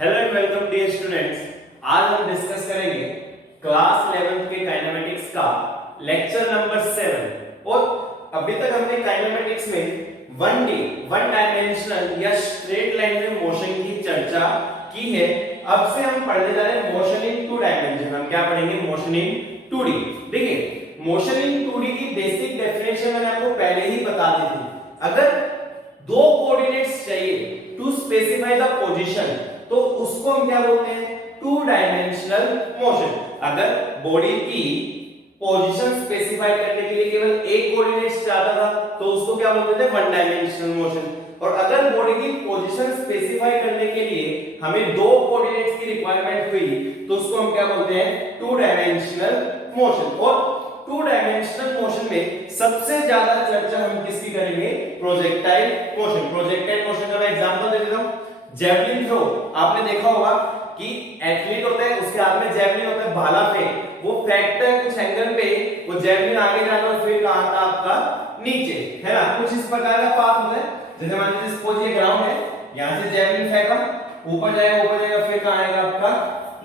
Hello and welcome dear students. आज हम discuss करेंगे क्लास 11th के काइनेमेटिक्स का लेक्चर नंबर 7। और अभी तक हमने काइनेमेटिक्स में वन डायमेंशनल या स्ट्रेट लाइन में मोशन की चर्चा की है। अब से हम पढ़ने जा रहे हैं मोशन इन टू डायमेंशन। हम क्या पढ़ेंगे? Motion in 2D। देखिए, मोशन इन 2D की बेसिक डेफिनेशन मैंने आपको पहले ही बता दी थी। अगर दो कोऑर्डिनेट्स चाहिए टू स्पेसिफाई द पोजीशन तो उसको हम क्या बोलते हैं? Two dimensional motion. अगर बॉडी की पोजीशन स्पेसिफाई करने के लिए केवल एक कोऑर्डिनेट्स चाहता था तो उसको क्या बोलते थे? One dimensional motion. और अगर बॉडी की पोजीशन स्पेसिफाई करने के लिए हमें दो कोऑर्डिनेट्स की रिक्वायरमेंट हुई तो उसको हम क्या बोलते हैं? Two dimensional motion. और टू डायमेंशनल मोशन में सबसे ज्यादा चर्चा हम किसकी करेंगे? Projectile motion. प्रोजेक्टाइल मोशन का मैं एग्जांपल दे देता हूं। जेवलिन थ्रो आपने देखा होगा कि एथलीट होता है, उसके हाथ में जेवलिन होता है, भाला फेंक, वो फेंकता है कुछ एंगल पे, वो जेवलिन आगे जाता है और फिर कहां था आपका? नीचे, है ना? कुछ इस प्रकार का पाथ होता है। जैसे मान लीजिए सपोज ये ग्राउंड है, यहां से जेवलिन फेंका, ऊपर जाएगा फिर कहां आएगा आपका?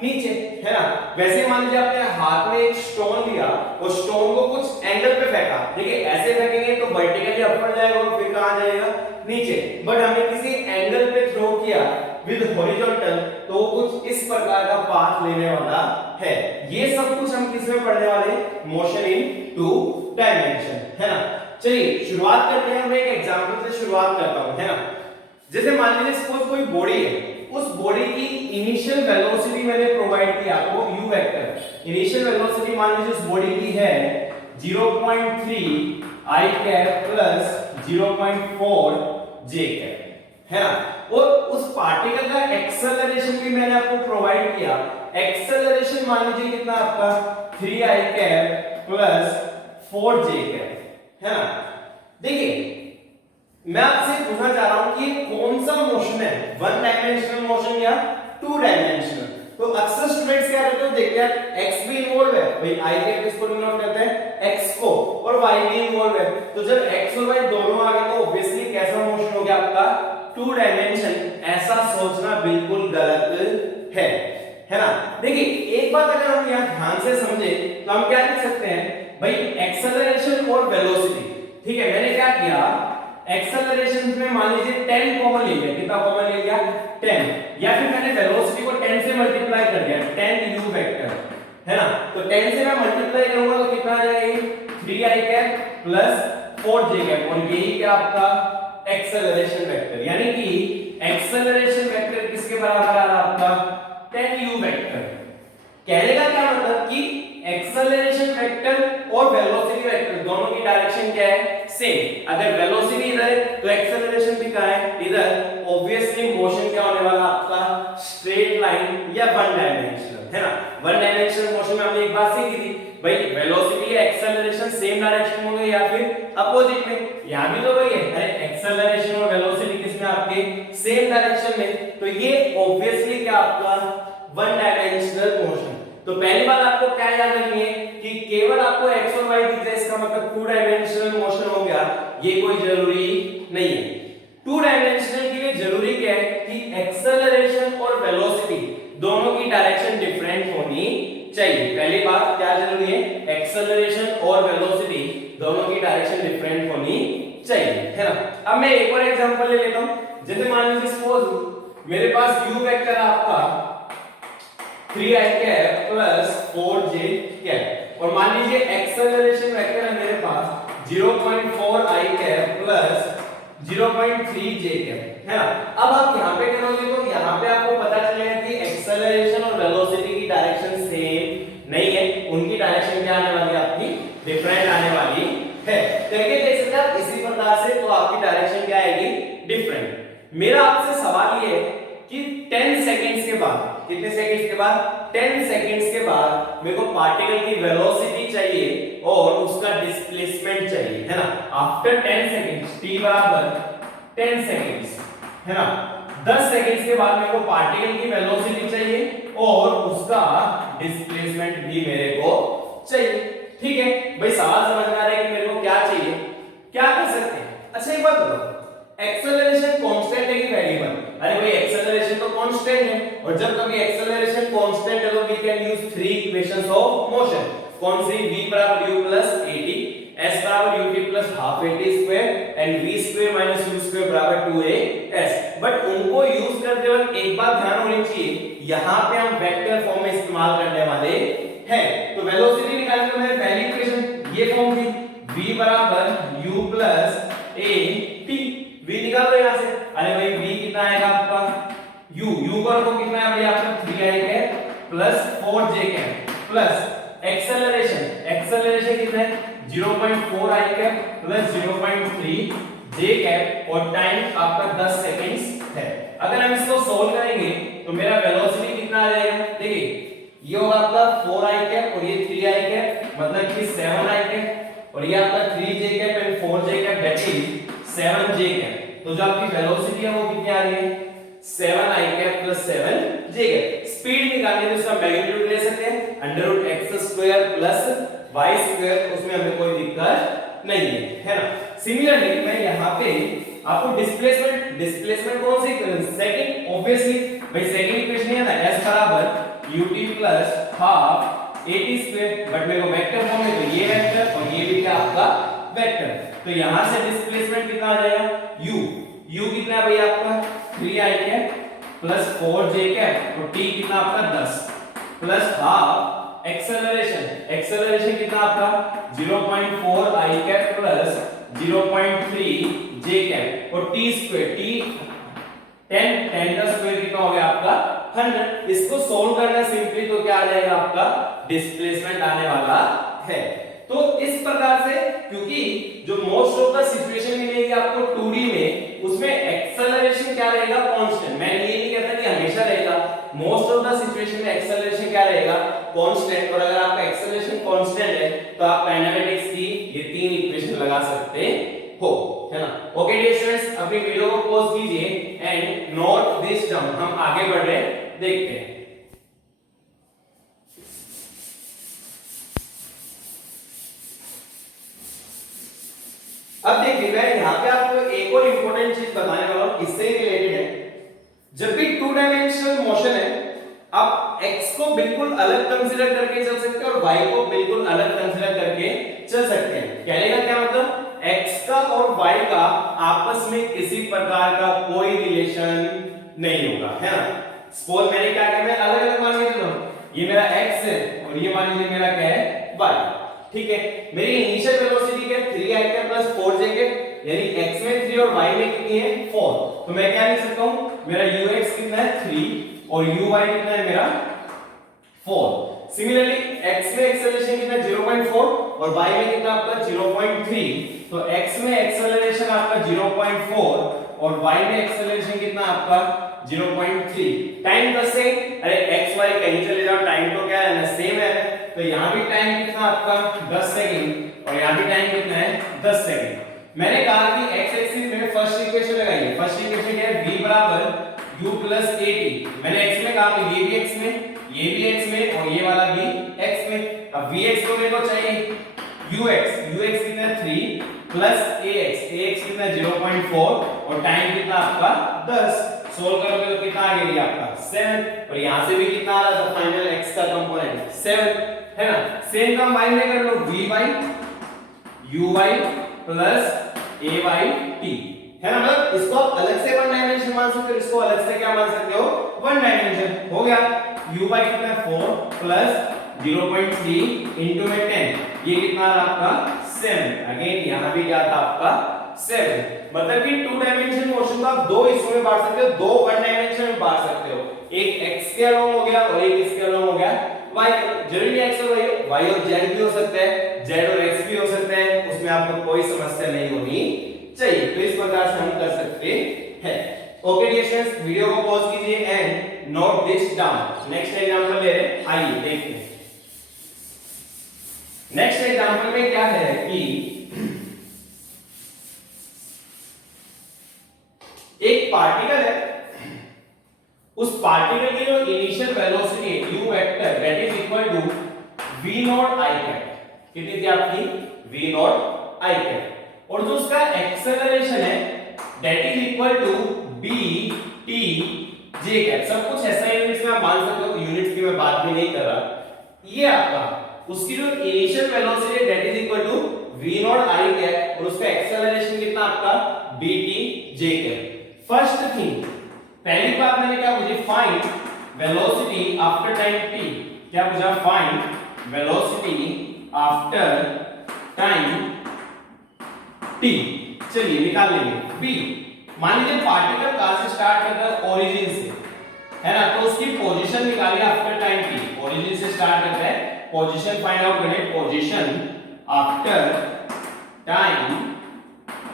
नीचे, है ना? वैसे मान लीजिए आपने हाथ में एक स्टोन लिया और स्टोन को कुछ एंगल पे फेंका। देखिए ऐसे फेंकेंगे तो वर्टिकली अपर जाएगा और फिर कहां जाएगा? नीचे। बट हमने किसी एंगल पे थ्रो किया विद हॉरिजॉन्टल तो वो कुछ इस प्रकार का पाथ लेने वाला है। ये सब कुछ हम किस में पढ़ने वाले? मोशन इन टू डायमेंशन, है ना? चलिए शुरुआत करते हैं। मैं एक एग्जांपल से शुरुआत करता हूं, है ना? जैसे मान लीजिए सपोज कोई बॉडी है, उस बॉडी की इनिशियल वेलोसिटी मैंने प्रोवाइड की आपको u वेक्टर। इनिशियल वेलोसिटी मान लीजिए उस बॉडी की है 0.3 i cap plus 0.4 j cap, है ना? और उस पार्टिकल का एक्सेलरेशन भी मैंने आपको प्रोवाइड किया। एक्सेलरेशन मान लीजिए कितना आपका? 3i cap plus 4j cap, है ना? देखिए मैं आपसे पूछना चाह रहा हूं कि ये कौन सा मोशन है? वन डायमेंशनल मोशन या टू डायमेंशनल? तो अक्सर स्टूडेंट्स क्या करते हैं? देखते हैं x भी इन्वॉल्व है, भाई i के किसको डिनोट करते हैं? x को, और y भी इन्वॉल्व है। तो जब x और y दोनों आ गए तो ऑब्वियसली कैसा मोशन हो गया आपका? Two dimension. ऐसा सोचना बिल्कुल गलत है ना? देखिए एक बात अगर हम यहां ध्यान से समझे तो हम क्या लिख सकते हैं? भाई एक्सेलरेशन और वेलोसिटी। ठीक है, मैंने क्या किया? एक्सेलरेशन में मान लीजिए 10 कॉमन ले लिया। कितना कॉमन ले लिया? 10। या फिर मैंने वेलोसिटी को 10 से मल्टीप्लाई कर दिया, 10 u वेक्टर, है ना? तो 10 से मैं मल्टीप्लाई करूंगा तो कितना आ जाएगा? 3i cap plus 4j cap. और यही क्या आपका? Acceleration vector. यानी कि एक्सेलरेशन वेक्टर किसके बराबर आ रहा आपका? 10u vector. कहने का क्या मतलब कि एक्सेलरेशन वेक्टर और वेलोसिटी वेक्टर दोनों की डायरेक्शन क्या है? सेम। अगर वेलोसिटी इधर है तो एक्सेलरेशन भी कहां है? इधर। ऑब्वियसली मोशन क्या होने वाला आपका? स्ट्रेट लाइन या वन डायमेंशनल, है ना? वन डायमेंशनल मोशन में हमने एक बात सीखी थी, भाई वेलोसिटी या एक्सेलरेशन सेम डायरेक्शन में होंगे या फिर अपोजिट में। यहां भी तो वही है, अरे एक्सेलरेशन और वेलोसिटी किसमें? आपके सेम डायरेक्शन में। तो ये ऑब्वियसली क्या आपका? One dimensional motion. तो पहली बात आपको क्या याद रखनी है कि केवल आपको x और y दिख जाए इसका मतलब टू डायमेंशनल मोशन हो गया, ये कोई जरूरी नहीं है। टू डायमेंशनल के लिए जरूरी क्या है कि एक्सेलरेशन और वेलोसिटी दोनों की डायरेक्शन डिफरेंट होनी चाहिए। पहली बात क्या जरूरी है? एक्सेलरेशन और वेलोसिटी दोनों की डायरेक्शन डिफरेंट होनी चाहिए, है ना? अब मैं एक और एग्जांपल ले लेता हूं। जैसे मान लीजिए सपोज मेरे पास u वेक्टर आपका 3i cap plus 4j cap, और मान लीजिए एक्सेलरेशन वेक्टर है मेरे पास 0.4i cap plus 0.3j cap, है ना? अब आप यहां पे करोगे तो यहां पे आपको पता चलेगा कि एक्सेलरेशन और वेलोसिटी की डायरेक्शन सेम नहीं है, उनकी डायरेक्शन क्या आने वाली है? आपकी डिफरेंट आने वाली है। तो ये देख सकते हैं इसी प्रकार से, तो आपकी डायरेक्शन क्या आएगी? डिफरेंट। मेरा आपसे सवाल ये है कि 10 सेकंड्स के बाद, कितने सेकंड्स के बाद? 10 सेकंड्स के बाद मेरे को पार्टिकल की वेलोसिटी चाहिए और उसका डिस्प्लेसमेंट चाहिए, है ना? आफ्टर 10 सेकंड्स, t बराबर 10 सेकंड्स, है ना? 10 सेकंड्स के बाद मेरे को पार्टिकल की वेलोसिटी चाहिए और उसका डिस्प्लेसमेंट भी मेरे को चाहिए। ठीक है भाई, सवाल समझ में आ रहा है कि मेरे को क्या चाहिए? क्या कर सकते हैं? अच्छा एक बात बताओ, एक्सेलरेशन कांस्टेंट है कि वेरिएबल? अरे भाई एक्सेलरेशन तो कांस्टेंट है और मतलब कि एक्सेलरेशन कांस्टेंट है तो we can use three equations of motion. कौन सी? v बराबर u प्लस at, s बराबर ut plus half at square and v square minus u square बराबर 2as। बट उनको यूज करते वक्त एक बात ध्यान होनी चाहिए, यहां पे हम वेक्टर फॉर्म में इस्तेमाल करने वाले हैं। तो वेलोसिटी निकालने के लिए पहली इक्वेशन ये फॉर्म थी, v बराबर u प्लस at। v निकालो यहां से। अरे भाई v कितना आएगा आपका, u का तो कितना है भाई आपका 3i cap plus 4j cap plus acceleration कितना है 0.4 i cap plus 0.3 j cap और टाइम आपका 10 सेकंड्स है। अगर हम इसको सोल्व करेंगे तो मेरा वेलोसिटी कितना आ जाएगा, देखिए ये होगा आपका 4 i कैप और ये 3 i कैप मतलब कि 7 i कैप और ये आपका 3 j cap and 4 j cap that is 7 j cap. तो जो आपकी वेलोसिटी है वो कितनी आ रही है 7 i cap plus 7 j cap. Speed निकालने में इसका मैग्नीट्यूड ले सकते हैं √x² प्लस y स्क्वायर, उसमें हमें कोई दिक्कत नहीं है ना। सिमिलरली मैं यहाँ पे आपको डिस्प्लेसमेंट कौन सी सेकंड, ऑब्वियसली भाई सेकंड इक्वेशन है ना s बराबर ut plus half at square, but मेरे को वेक्टर फॉर्म में तो ये वेक्टर और ये भी क्या आपका वेक्टर। तो यहां से डिस्प्लेसमेंट कितना आ जाएगा u कितना है भाई आपका 3i cap plus 4j cap और t कितना आपका 10 प्लस हाफ एक्सेलरेशन कितना आपका 0.4 i cap plus 0.3 j cap और t स्क्वायर 10 का स्क्वायर कितना हो गया आपका 100। इसको सोल्व करना सिंपली तो क्या आ जाएगा आपका डिस्प्लेसमेंट आने वाला है। तो इस प्रकार से, क्योंकि जो मोस्ट ऑफ द सिचुएशन मिलेगी आपको 2D में, उसमें एक्सेलरेशन क्या रहेगा कांस्टेंट। मैं ये नहीं कहता कि हमेशा रहेगा, मोस्ट ऑफ द सिचुएशन में एक्सेलरेशन क्या रहेगा कांस्टेंट। और अगर आपका एक्सेलरेशन कांस्टेंट है तो आप काइनेमेटिक्स की ये तीन इक्वेशन लगा सकते हो, है ना। ओके डियर स्टूडेंट्स, अपनी वीडियो को पॉज कीजिए एंड नोट दिस टर्म। हम आगे बढ़ रहे हैं, देखते हैं। अब देखिए मैं यहाँ पे आपको एक और इंपॉर्टेंट चीज बताने वाला हूँ, इससे ही रिलेटेड है। जब भी 2 डायमेंशनल मोशन है, आप x को बिल्कुल अलग कंसीडर करके चल सकते हैं और y को बिल्कुल अलग कंसीडर करके चल सकते हैं। कहने का क्या मतलब, x का और y का आपस में किसी प्रकार का कोई रिलेशन नहीं होगा, है ना। सपोज मैंने क्या किया, मैं अलग अलग मान के चलो, ये मेरा x है और ये मान लीजिए मेरा क्या है y, ठीक है। मेरी इनिशियल वेलोसिटी क्या है 3i cap plus 4j cap, यानी x में 3 और y में कितनी है 4। तो मैं क्या लिख सकता हूं, मेरा ux कितना है 3 और uy कितना है मेरा 4। सिमिलरली x में एक्सेलरेशन कितना है 0.4 और y में कितना आपका 0.3। तो x में एक्सेलरेशन आपका 0.4 और y में एक्सेलरेशन कितना आपका 0.3। टाइम 10 सेकंड, अरे x y कहीं चले जाओ टाइम तो क्या है ना सेम है। तो यहां भी टाइम कितना आपका 10 सेकंड और यहां भी टाइम कितना है 10 सेकंड। मैंने कहा कि x एक्सिस में फर्स्ट इक्वेशन लगाइए। फर्स्ट इक्वेशन क्या है v बराबर u प्लस at। मैंने x में कहा तो ये भी x में, ये भी x में और ये वाला भी x में। अब vx को मेरे को चाहिए ux कितना है 3 प्लस ax कितना है 0.4 और टाइम कितना आपका 10। सोल्व करोगे तो कितना आ गया आपका 7 और यहां से भी कितना आ रहा था फाइनल x का कंपोनेंट 7, है ना। सेम काम y में कर लो, vy uy प्लस ayt, है ना। मतलब इसको आप अलग से वन डायमेंशन मान सकते हो, इसको अलग से क्या मान सकते हो वन डायमेंशन। हो गया uy कितना है 4 प्लस 0.3 इनटू में 10, ये कितना आ रहा आपका 7। अगेन यहां भी क्या था आपका 7। मतलब कि 2 डायमेंशन मोशन को आप दो हिस्सों में बांट सकते हो, दो वन डायमेंशन में बांट सकते हो। एक x के अलोंग हो गया और एक इसके अलोंग हो गया y। जरूरी x और y और z भी हो सकते हैं, z और x भी हो सकते हैं, उसमें आपको कोई समस्या नहीं होनी चाहिए। तो इस प्रकार से हम कर सकते हैं। ओके डियर स्टूडेंट्स, वीडियो को पॉज कीजिए and note this down. Next example ले रहे हैं, आइए देखते हैं। नेक्स्ट एग्जांपल में क्या है कि एक पार्टिकल है, उस पार्टिकल की जो इनिशियल वेलोसिटी है u vector that is equal to v not i cap. कितनी थी आपकी v नॉट i कैप, और जो उसका एक्सेलरेशन है that is equal to b t J cap, सब कुछ ऐसा यूनिट्स में आप मान सकते हो, यूनिट्स की मैं बात भी नहीं कर रहा। ये आपका उसकी जो initial velocity that is equal to v not i cap और उसका एक्सेलरेशन कितना आपका bt j cap. First thing, पहली बात मैंने क्या पूछी, find velocity after time t। क्या पूछा, find velocity after time t। चलिए निकाल लेंगे। b, मान लीजिए पार्टिकल कहां से स्टार्ट करता है, ओरिजिन से, है ना, तो उसकी पोजीशन निकालिए आफ्टर टाइम t। ओरिजिन से स्टार्ट करता है, पोजीशन फाइंड आउट करें, पोजीशन आफ्टर टाइम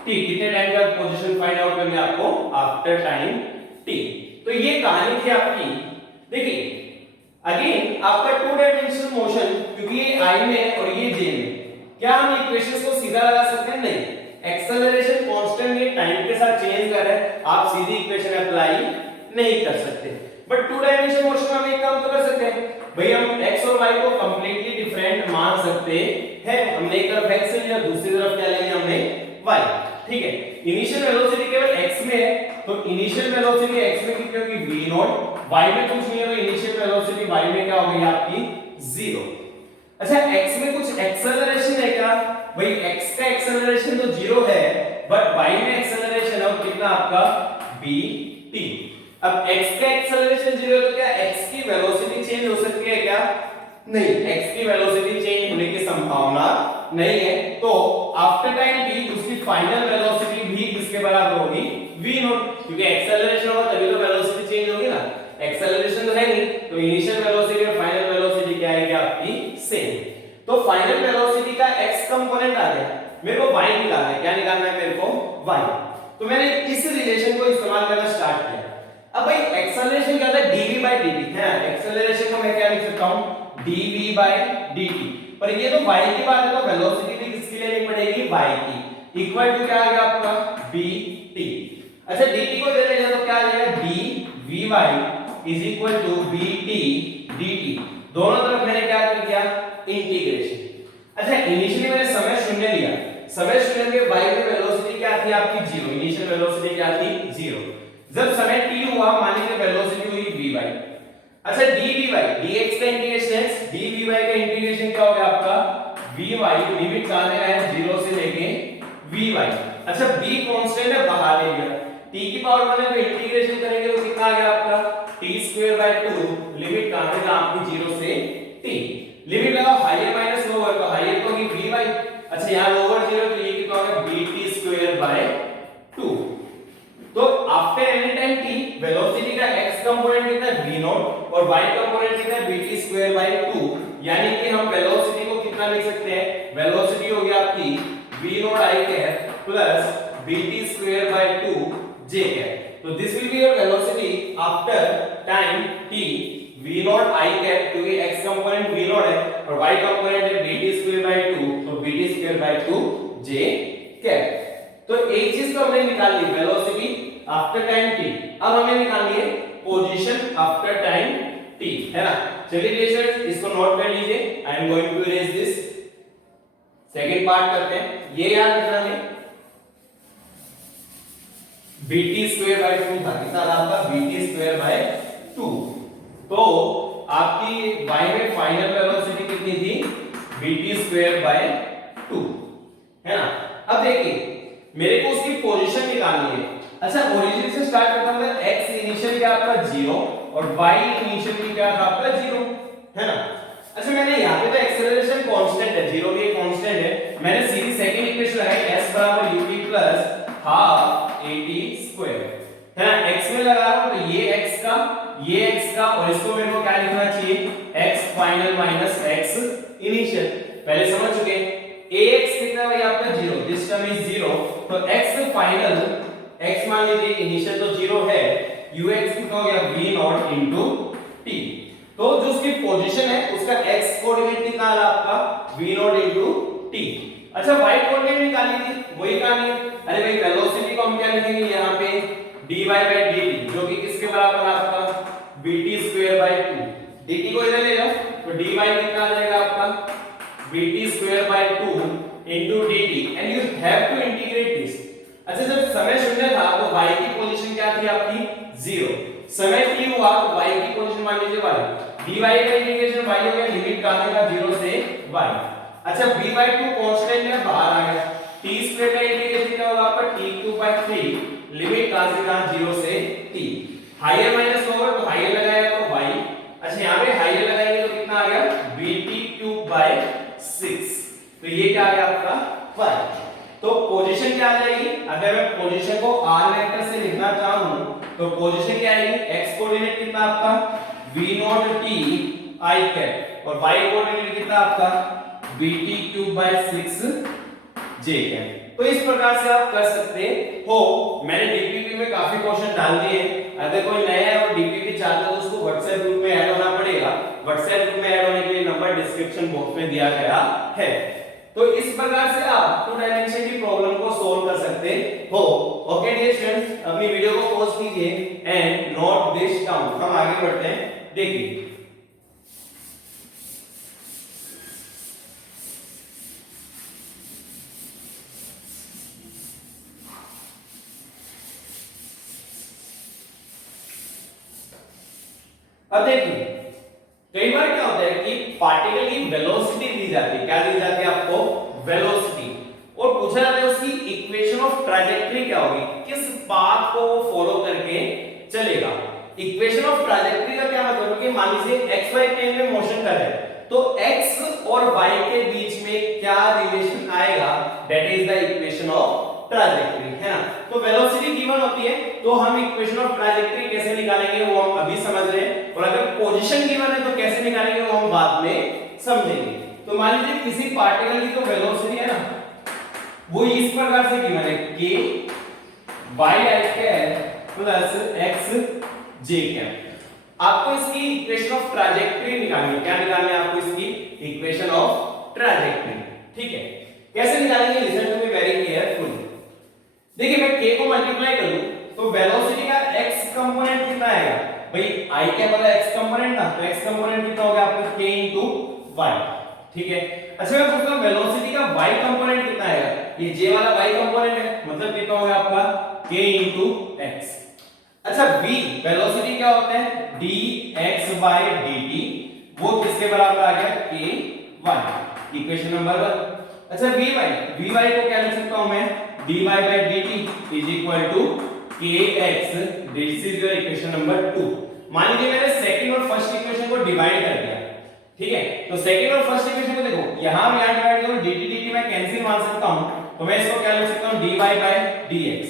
t। कितने टाइम का पोजीशन फाइंड आउट करनी है आपको, आफ्टर टाइम t। तो ये कहानी थी आपकी। देखिए अगेन आपका टू डायमेंशनल मोशन, क्योंकि ये i में है और ये j में, क्या हम इक्वेशंस को सीधा लगा सकते हैं, नहीं। एक्सेलरेशन कांस्टेंट ये टाइम के साथ चेंज कर रहा है, आप सीधी इक्वेशन अप्लाई नहीं कर सकते। बट टू डायमेंशनल मोशन में हम एक काम तो कर सकते हैं भाई, हम x और y को कंप्लीटली डिफरेंट मान सकते हैं। हमने एक तरफ x लिया, दूसरी तरफ क्या लिया हमने y, ठीक है। इनिशियल वेलोसिटी केवल x में है, तो इनिशियल वेलोसिटी x में कितनी होगी, v नॉट। y में कुछ नहीं है, तो इनिशियल वेलोसिटी y में क्या हो गई आपकी, 0। अच्छा, x में कुछ एक्सेलरेशन है क्या, भाई x का एक्सेलरेशन तो 0 है, बट y में एक्सेलरेशन है कितना आपका bt। अब x का एक्सेलरेशन 0 है, तो क्या x की वेलोसिटी चेंज हो सकती है क्या, नहीं, x की वेलोसिटी चेंज होने की संभावना नहीं है। तो आफ्टर टाइम t उसकी फाइनल वेलोसिटी भी किसके बराबर होगी, v नॉट, क्योंकि एक्सेलरेशन होगा तभी तो वेलोसिटी चेंज होगी ना। एक्सेलरेशन तो है नहीं, तो इनिशियल वेलोसिटी और फाइनल वेलोसिटी क्या आएगी आपकी, सेम। तो फाइनल वेलोसिटी का x कंपोनेंट आ गया, मेरे को y निकालना है। क्या निकालना है मेरे को, y। तो मैंने इस रिलेशन को इस्तेमाल करना स्टार्ट किया। अब भाई एक्सेलरेशन क्या था, dv by dt है। एक्सेलरेशन को मैं क्या लिख सकता हूं, dv by dt। पर ये तो y की बात है, तो वेलोसिटी भी किसकी लेनी पड़ेगी, y की, इक्वल टू क्या आ गया आपका bt। अच्छा, dt को दे देगा तो क्या आ जाएगा, dvy is equal to bt dt। दोनों तरफ मैंने क्या कर दिया, इंटीग्रेशन। अच्छा, इनिशियली मैंने समय शून्य लिया, समय शून्य के y की वेलोसिटी क्या थी आपकी, 0। इनिशियल वेलोसिटी क्या थी, 0। जब समय t हुआ, मान लीजिए वेलोसिटी हुई vy। अच्छा, dvy, dx का इंटीग्रेशन x, dvy का इंटीग्रेशन क्या हो गया आपका, vy, लिमिट कहां से है, 0 से लेके vy। अच्छा, b कांस्टेंट है, बाहर ले गया, t की पावर 1 है, तो इंटीग्रेशन करेंगे तो कितना आ गया आपका t²/2। लिमिट कहां से, आपकी 0 से t। लिमिट लगाओ हायर माइनस लोअर, तो हायर तो होगी vy। अच्छा, यहां लोअर 0, तो ये कितना होगा bt²/2। तो after any time t velocity का x कंपोनेंट कितना है, v नॉट, और y कंपोनेंट कितना है, bt²/2। यानी कि हम वेलोसिटी को कितना लिख सकते हैं, वेलोसिटी होगी आपकी v not i cap plus bt²/2 j cap. तो this will be your velocity after time t, v not i cap, क्योंकि x कंपोनेंट v नॉट है और y कंपोनेंट है bt²/2, तो bt²/2 j कैप। तो एक चीज तो हमने निकाल ली, वेलोसिटी आफ्टर टाइम t। अब हमें निकालनी है पोजीशन आफ्टर टाइम t, है ना। चलिए डियर, इसको नोट कर लीजिए। I am going to erase this. Second part करते हैं, ये याद रखना है, bt²/2 था, कितना था आपका, bt²/2। तो आपकी y में फाइनल वेलोसिटी कितनी थी, bt²/2, है ना। अब देखिए मेरे को उसकी पोजीशन निकालनी है। अच्छा, ओरिजिन से स्टार्ट करता हूं, x इनिशियल क्या आपका 0 और y इनिशियल क्या था आपका 0, है ना। अच्छा, मैंने यहां पे तो एक्सेलरेशन कांस्टेंट है, 0 भी एक कांस्टेंट है, मैंने सीधी सेकंड इक्वेशन लगाई, s बराबर ut प्लस हाफ at², है ना। x में लगा रहा हूं, तो ये x का और इसको मेरे को क्या लिखना चाहिए, x final minus x initial. पहले समझ चुके हैं, ax कितना है आपका 0, दिस टर्म इज 0, तो x फाइनल, x मान लीजिए इनिशियल तो 0 है, ux कितना हो गया v नॉट इनटू t। तो जो उसकी पोजीशन है उसका x कोऑर्डिनेट कितना आ रहा आपका v नॉट इनटू t। अच्छा, y कोऑर्डिनेट निकालनी थी, वही कहानी है। अरे भाई, वेलोसिटी को हम क्या लिखेंगे यहां पे, dy by dt, जो कि किसके बराबर आपका bt²/2। dt को इधर ले जाओ, तो dy कितना आ जाएगा आपका bt²/2 into dt, and you have to integrate this। अच्छा जब समय शून्य था तो y की पोजीशन क्या थी आपकी 0, समय t हुआ तो y की पोजीशन मान लीजिए y, dy का इंटीग्रेशन y हो गया लिमिट कहां से का 0 से y। अच्छा b/2 कांस्टेंट है बाहर आ गया, t² का इंटीग्रेशन क्या होगा आपका t³ लिमिट कहां से कहां 0 से t, हायर माइनस ओवर तो हायर लगाया तो y। अच्छा यहां पे हायर लगाएंगे तो कितना आ गया bt³/6, तो ये क्या आ गया आपका y। तो पोजीशन क्या आ जाएगी, अगर मैं पोजीशन को r वेक्टर से लिखना चाहूं तो पोजीशन क्या आएगी, x कोऑर्डिनेट कितना आपका v0t i कैप और y कोऑर्डिनेट कितना आपका bt³/6 j कैप। तो इस प्रकार से आप कर सकते हो। मैंने डीपीपी में काफी क्वेश्चन डाल दिए, अगर कोई नया है और डीपीपी चाहता है तो उसको व्हाट्सएप ग्रुप में ऐड होना पड़ेगा। व्हाट्सएप ग्रुप में ऐड होने के लिए नंबर डिस्क्रिप्शन बॉक्स में दिया गया है। तो इस प्रकार से आप 2 डायमेंशन की प्रॉब्लम को सोल्व कर सकते हो। ओके डियर स्टूडेंट्स, अपनी वीडियो को पॉज कीजिए एंड नोट दिस डाउन। हम आगे बढ़ते हैं, देखिए अब देखिए कई बार क्या होता है कि पार्टिकल की वेलोसिटी दी जाती है, क्या दी जाती है आपको वेलोसिटी, और पूछा जाता है उसकी इक्वेशन ऑफ ट्रैजेक्टरी क्या होगी, किस पाथ को वो फॉलो करके चलेगा। इक्वेशन ऑफ ट्रैजेक्टरी का क्या मतलब है कि मान लीजिए एक्स वाई प्लेन में मोशन कर रहे हैं तो एक्स और वाई के बीच में क्या रिलेशन आएगा, that is the equation of trajectory, है ना। तो वेलोसिटी गिवन होती है तो हम इक्वेशन ऑफ ट्रैजेक्टरी कैसे निकालेंगे वो हम अभी समझ रहे हैं, और अगर पोजीशन गिवन है तो कैसे निकालेंगे वो हम बाद में समझेंगे। तो मान लीजिए किसी पार्टिकल की तो वेलोसिटी है ना वो इस प्रकार से गिवन है कि y plus x j cap. आपको इसकी इक्वेशन ऑफ ट्रैजेक्टरी निकालनी है, क्या निकालनी है आपको इसकी इक्वेशन ऑफ ट्रैजेक्टरी, ठीक है। कैसे निकालेंगे, listen to me very carefully. देखिए मैं k को मल्टीप्लाई करूं तो वेलोसिटी का x कंपोनेंट कितना आएगा, भाई i क्या वाला x कंपोनेंट ना, तो x कंपोनेंट कितना होगा आपका k * y, ठीक है। अच्छा मैं पूछता हूं वेलोसिटी का y कंपोनेंट कितना आएगा, ये j वाला y कंपोनेंट है मतलब कितना होगा आपका k * x। अच्छा v वेलोसिटी क्या होता है dx/dt, वो किसके बराबर आ गया k y, इक्वेशन नंबर 1। अच्छा vy को क्या लिख सकता हूं मैं dy/dt = kx, this is your equation number 2। मान लीजिए मैंने सेकंड और फर्स्ट इक्वेशन को डिवाइड कर दिया, ठीक है। तो सेकंड और फर्स्ट इक्वेशन को देखो यहां मैं डिवाइड करूं dt dt मैं कैंसिल मान सकता हूं, तो मैं इसको क्या लिख सकता हूं dy/dx,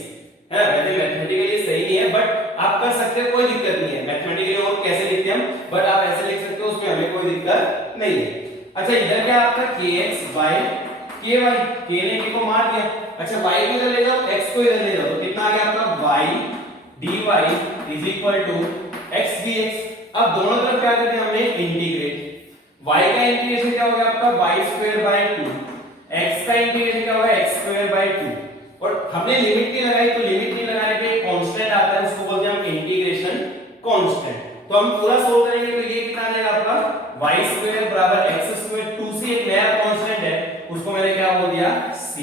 है ना। वैसे मैथमेटिकली सही नहीं है बट आप कर सकते हो, कोई दिक्कत नहीं है। मैथमेटिकली और कैसे लिखते हैं हम, बट आप ऐसे लिख सकते हो, उसमें हमें कोई दिक्कत नहीं है। अच्छा इधर क्या आपका kx/ky, k ने k को मार दिया। अच्छा y को इधर ले जाओ, x को इधर ले जाओ, तो कितना आ गया आपका y dy = x dx। अब दोनों तरफ क्या करते हैं हमने इंटीग्रेट, y का इंटीग्रेशन क्या हो गया आपका y²/2, x का इंटीग्रेशन क्या होगा x²/2, और हमने लिमिट नहीं लगाई तो लिमिट नहीं लगाने पे एक कांस्टेंट आता है उसको बोलते हैं हम इंटीग्रेशन कांस्टेंट। तो हम पूरा सोल्व करेंगे तो ये कितना आ जाएगा आपका y² = x², 2c एक नया कांस्टेंट है उसको मैंने क्या बोल दिया c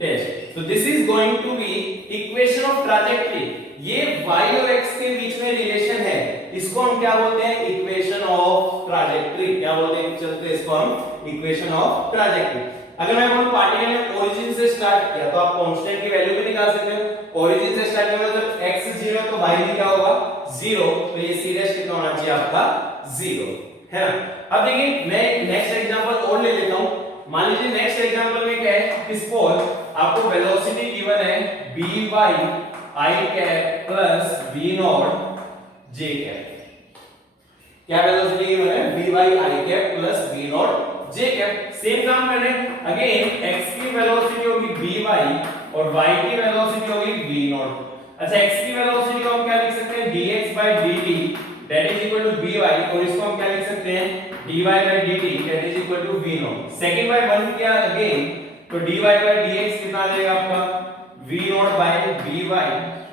डैश। तो this is going to be equation of trajectory. ये y और x के बीच में रिलेशन है, इसको हम क्या बोलते हैं इक्वेशन ऑफ ट्रैजेक्टरी, क्या बोलते हैं, चलते इसको हम इक्वेशन ऑफ ट्रैजेक्टरी। अगर मैं बोलूं पार्टिकल ने ओरिजिन से स्टार्ट किया तो आप कांस्टेंट की वैल्यू भी निकाल सकते हो। ओरिजिन से स्टार्ट किया मतलब x 0 तो y भी क्या होगा 0, तो ये सीधे कितना होना चाहिए आपका 0, है ना। अब देखिए मैं नेक्स्ट एग्जांपल और ले लेता हूं। मान लीजिए नेक्स्ट एग्जांपल में क्या है, सपोज आपको वेलोसिटी गिवन है by I cap plus v0 j cap. क्या वेलोसिटी गिवन है by I cap plus v0 j cap. Same काम कर रहे हैं, अगेन x की वेलोसिटी होगी by और y की वेलोसिटी होगी v0। अच्छा x की वेलोसिटी को हम क्या लिख सकते हैं dx/dt that is equal to by, और इसको हम क्या लिख सकते हैं dy/dt that is equal to v0। Second by 1 किया अगेन तो dy/dx कितना आ जाएगा आपका v0/by,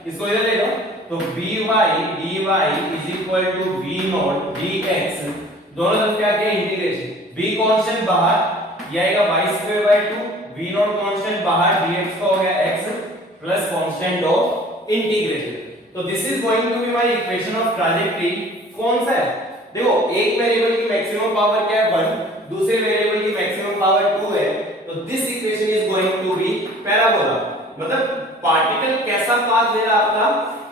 इसको इधर ले लो तो by dy is equal to v0 dx, दोनों तरफ क्या किया इंटीग्रेशन, v कांस्टेंट बाहर ये आएगा y² by 2, v0 कांस्टेंट बाहर dx का हो गया x plus constant of integration. तो this is going to be my equation of trajectory. कौन सा है? देखो एक वेरिएबल की मैक्सिमम पावर क्या है 1, दूसरे वेरिएबल की मैक्सिमम पावर 2 है, तो this equation is going to be parabola. मतलब पार्टिकल कैसा पाथ ले रहा है आपका?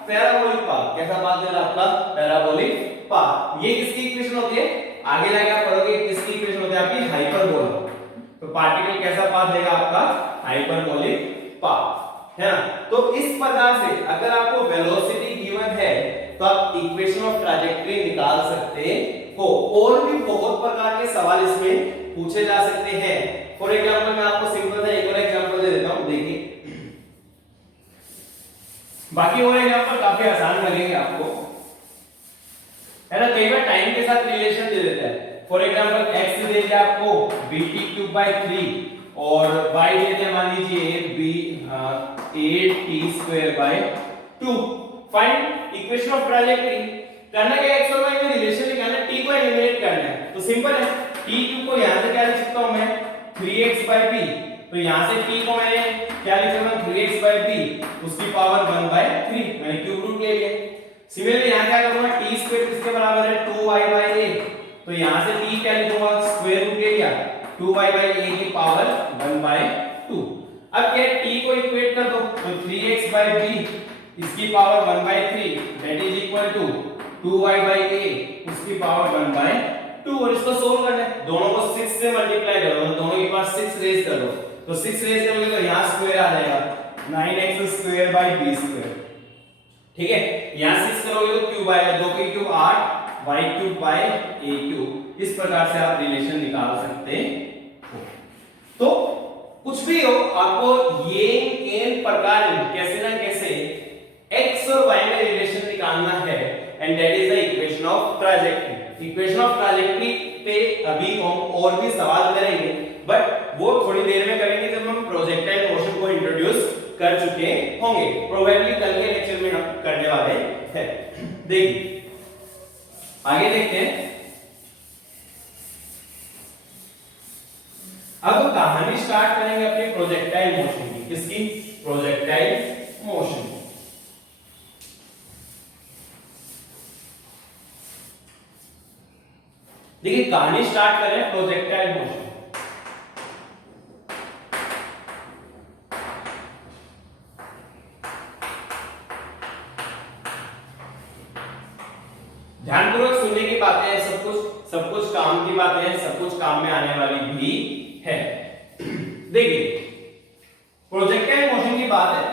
Parabolic path. कैसा पाथ ले रहा है आपका? Parabolic path. ये किसकी इक्वेशन होती है? आगे जाके आप पढ़ोगे किसकी इक्वेशन होती है आपकी? हाइपरबोला। तो पार्टिकल कैसा पाथ लेगा आपका? हाइपरबोलिक पाथ, है ना। तो इस प्रकार से अगर आपको वेलोसिटी गिवन है तो आप इक्वेशन ऑफ ट्रैजेक्टरी निकाल सकते हो। और भी बहुत प्रकार के सवाल इसमें पूछे जा सकते हैं। फॉर एग्जांपल मैं आपको सिंपल सा एक और एग्जांपल दे देता हूं, देखिए। बाकी और एग्जांपल काफी आसान लगेंगे आपको, है ना। कई बार टाइम के साथ रिलेशन दे देता है। फॉर एग्जांपल x दे दिया आपको bt³ और y दे दिया मान लीजिए 8t²/2। Find equation of trajectory. करना क्या है? x और y में रिलेशन निकालना है, t को एलिमिनेट करना है। तो सिंपल है, t³ को यहां से क्या लिख सकता हूं मैं? 3x/p। तो यहां से t को मैंने क्या लिखा मैं? 3x/p, उसकी पावर 1/3, मैंने क्यूब रूट ले लिया। सिमिलरली यहां क्या करूंगा? t² किसके बराबर है? 2y/a। तो यहां से t क्या लिखूंगा? स्क्वायर रूट ले लिया, 2y/a की पावर 1/2। अब क्या t को इक्वेट कर दो, तो 3x/b इसकी power 1/3 that is equal to 2y/a उसकी पावर 1/2। और इसको सोल्व करना है, दोनों को 6 से मल्टीप्लाई करो, दोनों के पास 6 रेज कर दो। तो 6 रेज करोगे तो यहां स्क्वायर आ जाएगा 9x²/b²। ठीक है, यहां 6 करोगे तो क्यूब आएगा, 2 के क्यूब 8 y³/a³। इस प्रकार से आप रिलेशन निकाल सकते हो। तो कुछ भी हो, आपको ये इन प्रकार कैसे ना कैसे x और y में रिलेशन निकालना है, and that is the equation of trajectory. Equation of trajectory पे अभी हम और भी सवाल करेंगे, बट वो थोड़ी देर में करेंगे जब हम प्रोजेक्टाइल मोशन को इंट्रोड्यूस कर चुके होंगे। प्रोबेबली कल के लेक्चर में हम करने वाले हैं। देखिए आगे देखते हैं। अब कहानी स्टार्ट करेंगे अपने प्रोजेक्टाइल मोशन की। किसकी? Projectile motion. देखिए कहानी स्टार्ट करें प्रोजेक्टाइल मोशन। ध्यानपूर्वक सुनने की बातें हैं, सब कुछ काम की बातें हैं, सब कुछ काम में आने वाली भी है। देखिए प्रोजेक्टाइल मोशन की बात है।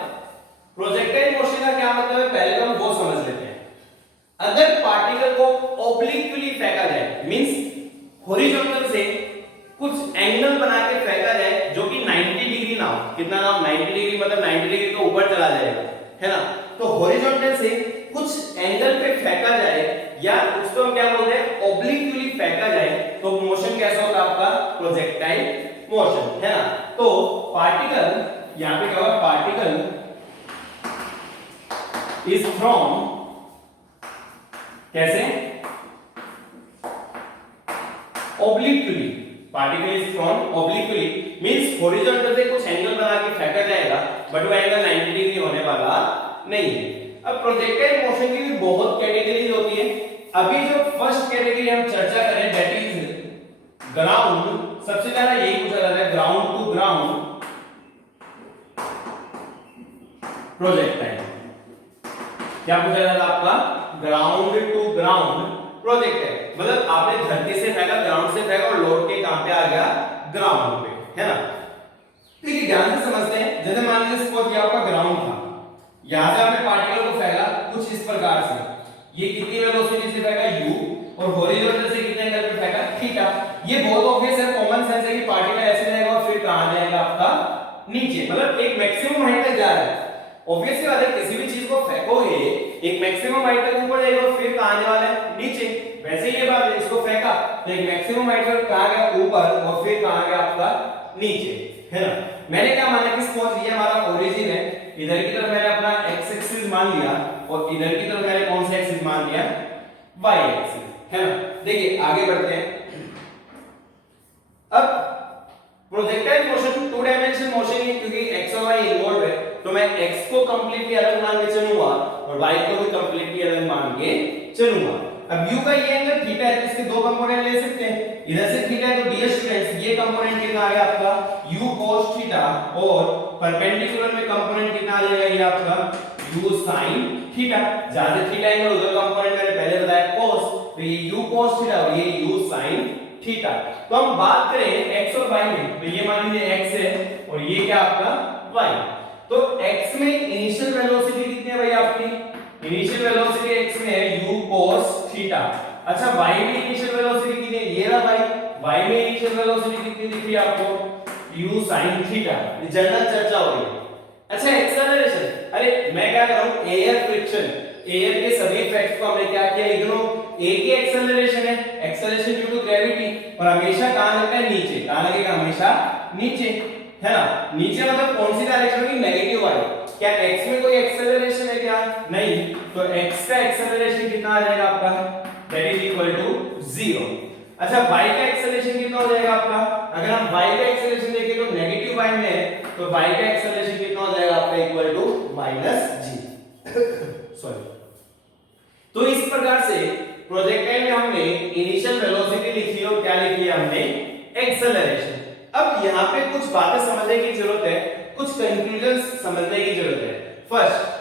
प्रोजेक्टाइल मोशन का क्या मतलब है पहले तो हम वो समझ लेते हैं। अगर पार्टिकल को ऑब्लिक्वली फेंका जाए, मींस हॉरिजॉन्टल से कुछ एंगल बना के फेंका जाए जो कि 90 डिग्री ना हो। कितना ना हो? 90 डिग्री, मतलब 90 डिग्री के ऊपर चला जाएगा, है ना। तो हॉरिजॉन्टल से कुछ एंगल पे फेंका जाए या उसको हम क्या बोलते हैं? ऑब्लिक्वली फेंका जाए, तो मोशन कैसा होता है आपका? प्रोजेक्टाइल मोशन, है ना। तो पार्टिकल, यहां पे क्या होगा? पार्टिकल इज फ्रॉम, कैसे? Obliquely. Particle is from obliquely means horizontal से कुछ एंगल बना के फेंका जाएगा, बट वो एंगल 90 डिग्री होने वाला नहीं है। अब प्रोजेक्टाइल मोशन की भी बहुत कैटेगरीज होती है। अभी जो फर्स्ट कैटेगरी हम चर्चा करें दैट इज ग्राउंड। सबसे ज्यादा यही पूछा जाता है, ग्राउंड टू ग्राउंड प्रोजेक्टाइल। क्या पूछा जाता है आपका? Ground to ground projectile. मतलब आपने धरती से फेंका, ग्राउंड से फेंका और लौट के कहां पे आ गया? ग्राउंड पे, है ना। ठीक है, ध्यान से समझते हैं। जैसे मान लीजिए सपोज ये आपका ग्राउंड था, यहां से आपने पार्टिकल को फेंका कुछ इस प्रकार से। ये कितनी वेलोसिटी से फेंका? u, और हॉरिजॉन्टल से कितने एंगल पे फेंका? थीटा। ये बहुत ऑब्वियस है, कॉमन सेंस है कि पार्टिकल ऐसे जाएगा और फिर कहां जाएगा आपका? नीचे, मतलब एक मैक्सिमम हाइट तक जा रहा है। ऑब्वियसली बात है, किसी भी चीज को फेंकोगे एक मैक्सिमम हाइट तक ऊपर जाएगा और फिर कहां आने वाला है? नीचे। वैसे ही ये बात है, इसको फेंका तो एक मैक्सिमम हाइट तक कहां गया? ऊपर, और फिर कहां गया आपका? नीचे, है ना। मैंने क्या माना कि सपोज ये हमारा ओरिजिन है, इधर की तरफ मैंने अपना x एक्सिस मान लिया और इधर की तरफ मैंने कौन सा एक्सिस मान लिया? y एक्सिस, है ना। देखिए आगे बढ़ते हैं। अब projectile motion two dimension motion है, क्योंकि x और y इन्वॉल्व है, तो मैं x को कंप्लीटली अलग मान के चलूंगा और y को भी कंप्लीटली अलग मान के चलूंगा। अब u का ये एंगल थीटा है, तो इसके दो कंपोनेंट ले सकते हैं। इधर से थीटा है तो डियर स्टूडेंट्स ये कंपोनेंट कितना आ गया आपका u cos थीटा, और परपेंडिकुलर में कंपोनेंट कितना आ जाएगा ये आपका u sin थीटा। जहां से थीटा एंगल उधर कंपोनेंट मैंने पहले बताया cos, तो ये u cos थीटा और ये u sin थीटा। तो हम बात करें x और y में, तो ये मान लीजिए x है और ये क्या आपका y। तो x में इनिशियल वेलोसिटी कितनी है भाई आपकी, इनिशियल वेलोसिटी x में है u cos थीटा। अच्छा y में इनिशियल वेलोसिटी कितनी है, ये रहा भाई, y में इनिशियल वेलोसिटी कितनी दिख रही है आपको u sin थीटा। जनरल चर्चा हो रही है। अच्छा एक्सेलरेशन, अरे मैं क्या कर रहा हूं, एयर फ्रिक्शन, एयर के सभी इफेक्ट्स को हमने क्या किया, इग्नोर। एक ही एक्सेलरेशन है, एक्सेलरेशन ड्यू टू ग्रेविटी, और हमेशा कहां लगता है, नीचे। कहां लगेगा, हमेशा नीचे, है ना। नीचे मतलब कौन सी डायरेक्शन होगी, नेगेटिव वाली। क्या x में कोई एक्सेलरेशन है क्या, नहीं, तो x का एक्सेलरेशन कितना आ जाएगा आपका, दैट इज इक्वल टू 0। अच्छा y का एक्सेलरेशन कितना हो जाएगा आपका, अगर हम y का एक्सेलरेशन देखें तो नेगेटिव y में है, तो y का एक्सेलरेशन कितना हो जाएगा आपका, इक्वल टू -g। सॉरी। तो इस प्रकार से प्रोजेक्टाइल में हमने इनिशियल वेलोसिटी लिखी और क्या लिखी है हमने, एक्सेलरेशन। अब यहाँ पे कुछ बातें समझने की जरूरत है, कुछ कंक्लूजन्स समझने की जरूरत है। फर्स्ट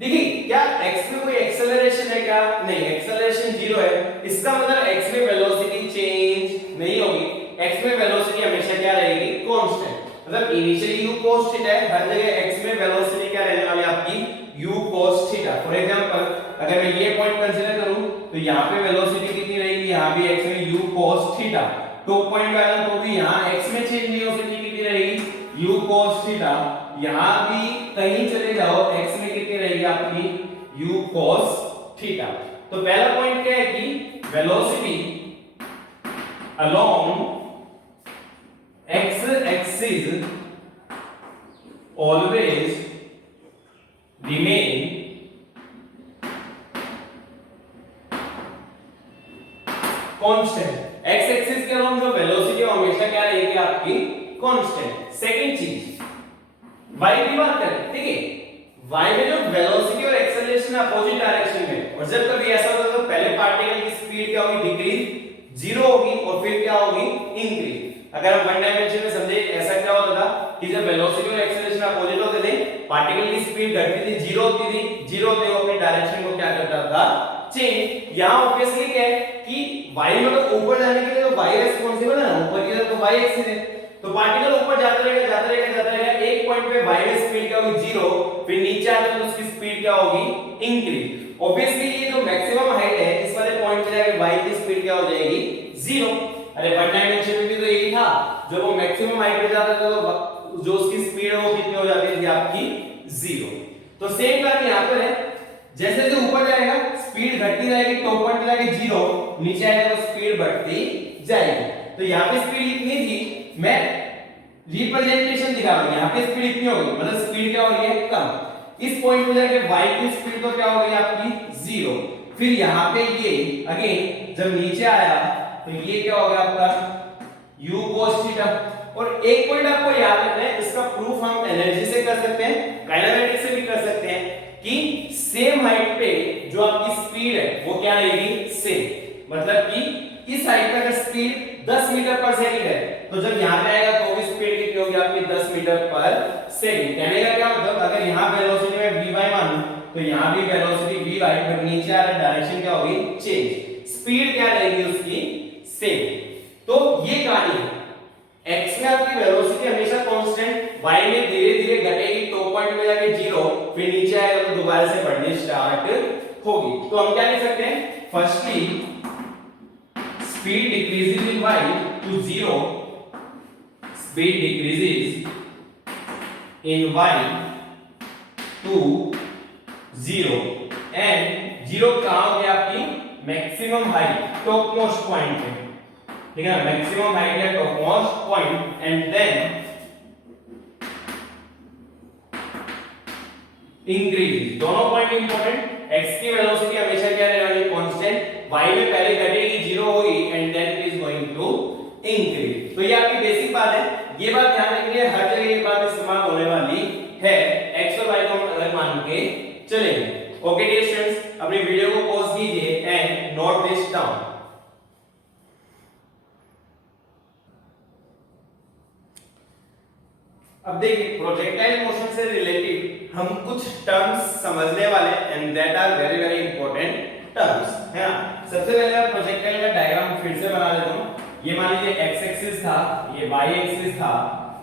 देखिए, क्या x में कोई एक्सेलरेशन है क्या, नहीं, एक्सेलरेशन 0 है। इसका मतलब x में वेलोसिटी चेंज नहीं होगी, x में वेलोसिटी हमेशा क्या रहेगी, कांस्टेंट। मतलब इनिशियली u cos थीटा है, हर जगह x में वेलोसिटी क्या रहने वाली है आपकी, u cos theta. For example अगर मैं ये पॉइंट कंसीडर करूं तो यहां पे वेलोसिटी कितनी रहेगी, यहां भी x में u cos theta. Top point वाला को भी यहां x में चेंज वेलोसिटी कितनी रहेगी, u cos थीटा। यहां भी कहीं चले जाओ x में कितनी रहेगी आपकी, u cos थीटा। तो पहला पॉइंट क्या है कि velocity along x axis always remain constant. x axis के अलोंग जो वेलोसिटी हमेशा क्या रहेगी आपकी, कांस्टेंट। सेकंड चीज y की बात करें, ठीक है, y में जो वेलोसिटी और एक्सेलरेशन अपोजिट डायरेक्शन में, और जब कभी ऐसा होता है तो पहले पार्टिकल की स्पीड क्या होगी, डिक्रीज 0 होगी, और फिर क्या होगी, इंक्रीज। अगर हम वन डायमेंशन में समझे, ऐसा क्या होता था कि जब वेलोसिटी और एक्सेलरेशन अपोजिट होते थे, पार्टिकल की स्पीड घटती थी, 0 होती थी, 0 होते हुए अपनी डायरेक्शन को क्या करता था, चेंज। यहां ऑब्वियसली क्या है कि y मतलब ऊपर जाने के लिए तो y रिस्पांसिबल है ना, ऊपर की तरफ तो y एक्सिस है, तो पार्टिकल ऊपर जाता रहेगा, जाता रहेगा, जाता रहेगा, एक पॉइंट पे y में स्पीड क्या होगी, 0, फिर नीचे आता तो उसकी स्पीड क्या होगी, इंक्रीज। ऑब्वियसली ये जो मैक्सिमम हाइट है, इस वाले पॉइंट पे जाके y की स्पीड क्या हो जाएगी, 0। अरे वन डायमेंशन में भी तो यही था, जब वो मैक्सिमम हाइट पे जाता था तो जो उसकी स्पीड है वो कितनी हो जाती थी आपकी, 0। तो सेम बात यहां पर है, जैसे जैसे ऊपर जाएगा स्पीड घटती जाएगी, टॉप पॉइंट पे जाके 0, नीचे आएगा तो स्पीड बढ़ती जाएगी। तो यहां पे स्पीड इतनी थी, मैं रिप्रेजेंटेशन दिखा रहा हूं, यहां पे स्पीड इतनी होगी, मतलब स्पीड क्या हो रही है, कम। इस पॉइंट पे जाके y की स्पीड तो क्या हो गई आपकी, 0। फिर यहां पे ये अगेन जब नीचे आया तो ये क्या हो गया आपका, u cos थीटा। और एक पॉइंट आपको याद रखना है, इसका प्रूफ हम एनर्जी से कर सकते हैं, काइनेमेटिक्स से भी कर सकते हैं, कि सेम हाइट पे जो आपकी स्पीड है वो क्या रहेगी, सेम। मतलब कि इस हाइट पर अगर स्पीड 10 मीटर पर सेकंड है, तो जब यहां पे आएगा तो भी स्पीड कितनी होगी आपकी, 10 मीटर पर सेकंड। कहने का क्या मतलब, अगर यहां वेलोसिटी में vy मानूं तो यहां भी वेलोसिटी vy, पर नीचे आ रहा डायरेक्शन क्या होगी, चेंज, स्पीड क्या रहेगी उसकी, सेम। तो ये कहानी है, x में आपकी वेलोसिटी हमेशा कांस्टेंट, y में धीरे धीरे घटेगी, टॉप पॉइंट में जाके 0, फिर नीचे आएगा तो दोबारा से बढ़नी स्टार्ट होगी। तो हम क्या लिख सकते हैं, firstly speed decreases in y to 0, speed decreases in y to 0, and 0 कहां हो गया आपकी, maximum height, top most point पे, ठीक है, मैक्सिमम हाइट है top most point, and then increase. दोनों पॉइंट इंपॉर्टेंट, x की वेलोसिटी हमेशा क्या रहने वाली, कांस्टेंट, y में पहले घटेगी, 0 होगी, and then it is going to increase. तो ये आपकी बेसिक बात है, ये बात ध्यान रखिए, हर जगह ये बात इस्तेमाल होने वाली ओके डियर स्टूडेंट्स, अपनी वीडियो को पॉज कीजिए एंड नोट दिस डाउन। अब देखिए प्रोजेक्टाइल मोशन से रिलेटेड हम कुछ टर्म्स समझने वाले and that are very very important terms, है ना। सबसे पहले मैं प्रोजेक्टाइल का डायग्राम फिर से बना देता हूं। ये मान लीजिए एक्स एक्सिस था, ये वाई एक्सिस था,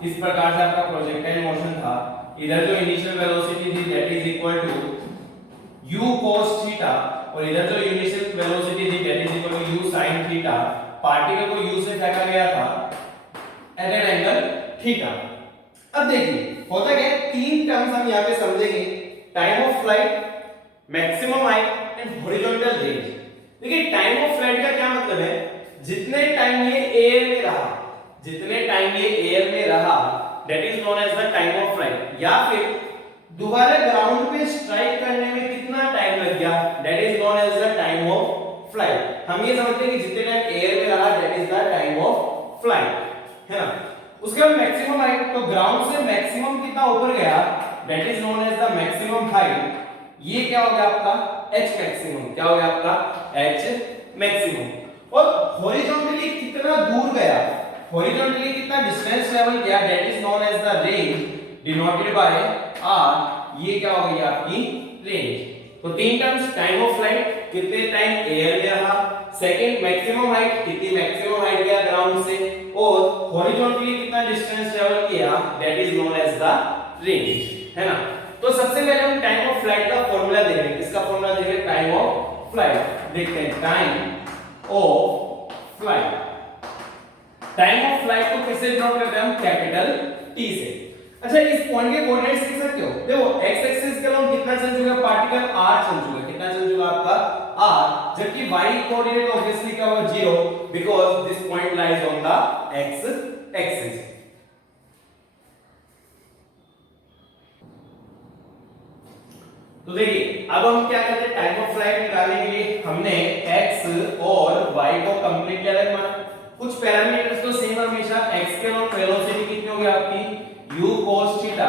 इस प्रकार से आपका प्रोजेक्टाइल मोशन था। इधर जो इनिशियल वेलोसिटी थी that is equal to u cos theta और इधर जो इनिशियल वेलोसिटी थी that is equal to u sin theta. Particle को u से फेंका गया था एट एन एंगल थीटा। अब देखिए होता क्या है, तीन टर्म्स हम यहां पे समझेंगे, time of flight, maximum height and horizontal range. देखिए टाइम ऑफ फ्लाइट का क्या मतलब है, जितने टाइम ये एयर में रहा, जितने टाइम ये एयर में रहा that is known as the time of flight, या फिर दोबारा ग्राउंड पे स्ट्राइक करने में कितना टाइम लग गया that is known as the time of flight. हम ये समझते हैं कि जितने टाइम एयर में रहा that is the time of flight, है ना। उसके बाद मैक्सिमम हाइट, तो ग्राउंड से मैक्सिमम कितना ऊपर गया that is known as the maximum height. ये क्या हो गया आपका h मैक्सिमम, क्या हो गया आपका h मैक्सिमम। और हॉरिजॉन्टली कितना दूर गया, हॉरिजॉन्टली कितना डिस्टेंस ट्रैवल किया that is known as the range denoted by r। ये क्या हो गई आपकी रेंज। तो तीन टर्म्स, टाइम ऑफ फ्लाइट कितने टाइम एयर में रहा, सेकंड मैक्सिमम हाइट कितनी मैक्सिमम हाइट गया ग्राउंड से, और हॉरिजॉन्टली कितना डिस्टेंस ट्रैवल किया that is known as the range, है ना। तो सबसे पहले हम टाइम ऑफ फ्लाइट का फार्मूला देख रहे हैं। किसका फार्मूला देख रहे हैं, टाइम ऑफ फ्लाइट। देखते हैं time of flight. Time of flight को किससे डिनोट करते हैं हम, कैपिटल टी से। अच्छा इस पॉइंट के कोऑर्डिनेट्स किस सकते हो, देखो x एक्सिस के अलोंग कितना चल चुका है पार्टिकल, r चल चुका है, कितना चल चुका आपका r, जबकि y कोऑर्डिनेट ऑब्वियसली क्या होगा 0 because this point lies on the x axis. तो देखिए अब हम क्या करते हैं, टाइम ऑफ फ्लाइट निकालने के लिए हमने x और y को कंप्लीटली अलग माना। कुछ पैरामीटर्स तो सेम हमेशा, x के अलोंग वेलोसिटी कितनी होगी आपकी u cos थीटा